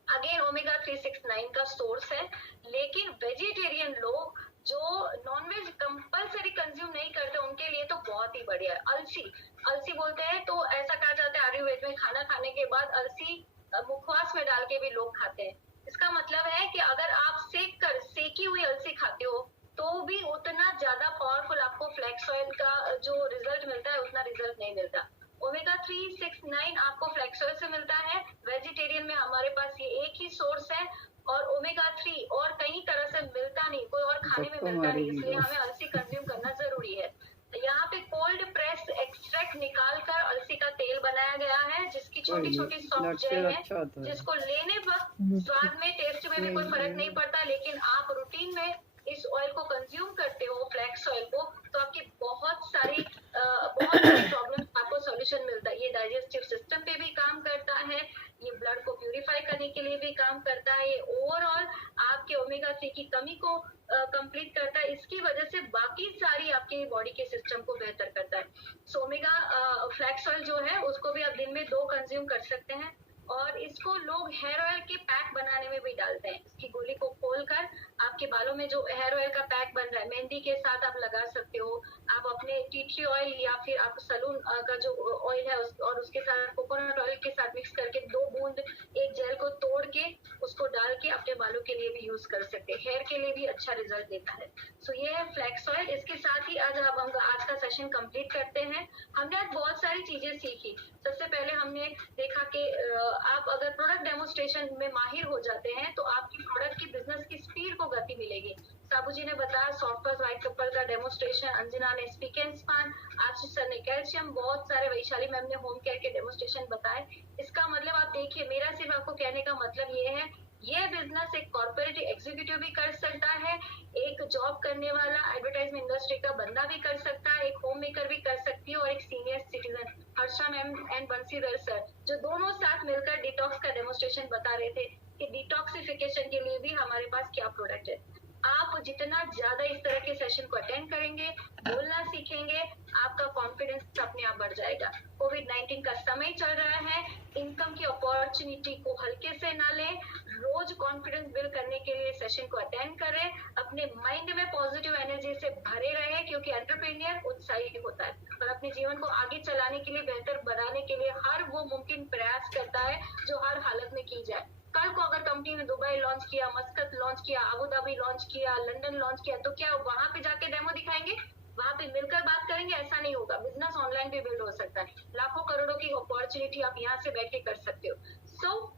अगेन ओमेगा 369 का सोर्स है, लेकिन वेजिटेरियन लोग जो नॉनवेज कंपलसरी कंज्यूम नहीं करते उनके लिए तो बहुत ही बढ़िया है। अलसी बोलते हैं, तो ऐसा कहा जाता है आयुर्वेद में, खाना खाने के बाद अलसी मुखवास में डाल के भी लोग खाते हैं। इसका मतलब है कि अगर आप सेकी हुई अलसी खाते हो तो भी उतना ज्यादा पावरफुल आपको फ्लैक्स ऑयल का जो रिजल्ट मिलता है उतना रिजल्ट नहीं मिलता। ओमेगा 369 आपको फ्लैक्स ऑयल से मिलता है। वेजिटेरियन में हमारे पास ये एक ही सोर्स है, और ओमेगा 3 और कई तरह से मिलता नहीं, कोई और खाने में मिलता नहीं, इसलिए हमें अलसी कंज्यूम करना जरूरी है। यहाँ पे कोल्ड प्रेस एक्सट्रैक्ट निकाल कर अलसी का तेल बनाया गया है, जिसकी छोटी छोटी सॉफ्ट जेल है, जिसको लेने वक्त स्वाद में, टेस्ट में भी कोई फर्क नहीं पड़ता, लेकिन आप रूटीन में इस ऑयल को कंज्यूम करते हो, फ्लैक्स ऑयल को, तो आपकी बहुत सारी प्रॉब्लम्स आपको सॉल्यूशन मिलता है। ये डाइजेस्टिव सिस्टम पे भी काम करता है, ये ब्लड को प्यूरिफाई करने के लिए भी काम करता है, ये ओवरऑल आपके ओमेगा 3 की कमी को कंप्लीट करता है। इसकी वजह से बाकी सारी आपके बॉडी के सिस्टम को बेहतर करता है। सो ओमेगा फ्लैक्स ऑयल जो है उसको भी आप दिन में 2 कंज्यूम कर सकते हैं, और इसको लोग हेयर ऑयल के पैक बनाने में भी डालते हैं। इसकी गोली को खोलकर आपके बालों में जो हेयर ऑयल का पैक बन रहा है, मेहंदी के साथ आप लगा सकते हो। आप अपने टी ट्री ऑयल या फिर आप सलून का जो ऑयल है और उसके साथ कोकोनट ऑयल के साथ मिक्स करके 2 बूंद एक जेल को तोड़ के उसको डाल के अपने बालों के लिए भी यूज कर सकते हैं। हेयर के लिए भी अच्छा रिजल्ट देता है। सो ये है फ्लैक्स ऑयल। इसके साथ ही आज हम आज का सेशन कंप्लीट करते हैं। हमने आज बहुत सारी चीजें सीखी। सबसे पहले हमने देखा कि आप अगर प्रोडक्ट डेमोस्ट्रेशन में माहिर हो जाते हैं तो आपकी प्रोडक्ट की बिजनेस की स्पीड को गति मिलेगी। साबू जी ने बताया सॉफ्टवेयर व्हाइट कपल का डेमोस्ट्रेशन, अंजना ने speak and span, Ashish sir ने कैल्शियम, बहुत सारे वैशाली मैम ने होम केयर के डेमोस्ट्रेशन बताए। इसका मतलब आप देखिए, मेरा सिर्फ आपको कहने का मतलब ये है ये बिजनेस एक कॉर्पोरेट एग्जीक्यूटिव भी कर सकता है, एक जॉब करने वाला एडवर्टाइजमेंट इंडस्ट्री का बंदा भी कर सकता है, एक होम मेकर भी कर सकती है, और एक senior citizen Harsha ma'am and Bansidhar sir जो दोनों साथ मिलकर डिटॉक्स का डेमोस्ट्रेशन बता रहे थे कि डिटॉक्सिफिकेशन के लिए भी हमारे पास क्या प्रोडक्ट है। आप जितना ज्यादा इस तरह के सेशन को अटेंड करेंगे, बोलना सीखेंगे, आपका कॉन्फिडेंस अपने आप बढ़ जाएगा। कोविड-19 का समय चल रहा है, इनकम की अपॉर्चुनिटी को हल्के से ना लें, रोज कॉन्फिडेंस बिल्ड करने के लिए सेशन को अटेंड करें, अपने माइंड में पॉजिटिव एनर्जी से भरे रहे, क्योंकि एंटरप्रेन्योर उत्साही होता है और अपने जीवन को आगे चलाने के लिए, बेहतर बनाने के लिए हर वो मुमकिन प्रयास करता है जो हर हालत में की जाए। कल को अगर कंपनी ने दुबई लॉन्च किया, मस्कत लॉन्च किया, अबू धाबी लॉन्च किया, लंदन लॉन्च किया, तो क्या वहां पे जाके डेमो दिखाएंगे? वहां पे मिलकर बात करेंगे? ऐसा नहीं होगा। बिजनेस ऑनलाइन भी बिल्ड हो सकता है, लाखों करोड़ों की अपॉर्चुनिटी आप यहाँ से बैठ के कर सकते हो। सो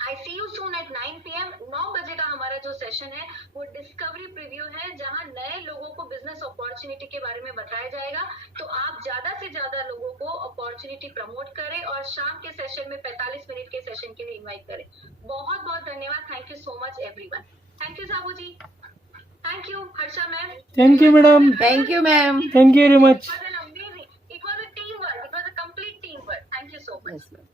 आई सी यू सून एट 9 PM। 9 बजे का हमारा जो सेशन है वो डिस्कवरी प्रीव्यू है, जहां नए लोगों को बिजनेस अपॉर्चुनिटी के बारे में बताया जाएगा। तो आप ज्यादा से ज्यादा लोगों को अपॉर्चुनिटी प्रमोट करें और शाम के सेशन में 45 मिनट के सेशन के लिए इन्वाइट करें। बहुत बहुत धन्यवाद। Thank you so much everyone. Thank you Sabu ji, thank you Harsha ma'am, thank you madam, thank you ma'am. Thank you very much. it was an amazing, it was a teamwork, it was a complete teamwork. Thank you so much. Yes ma'am.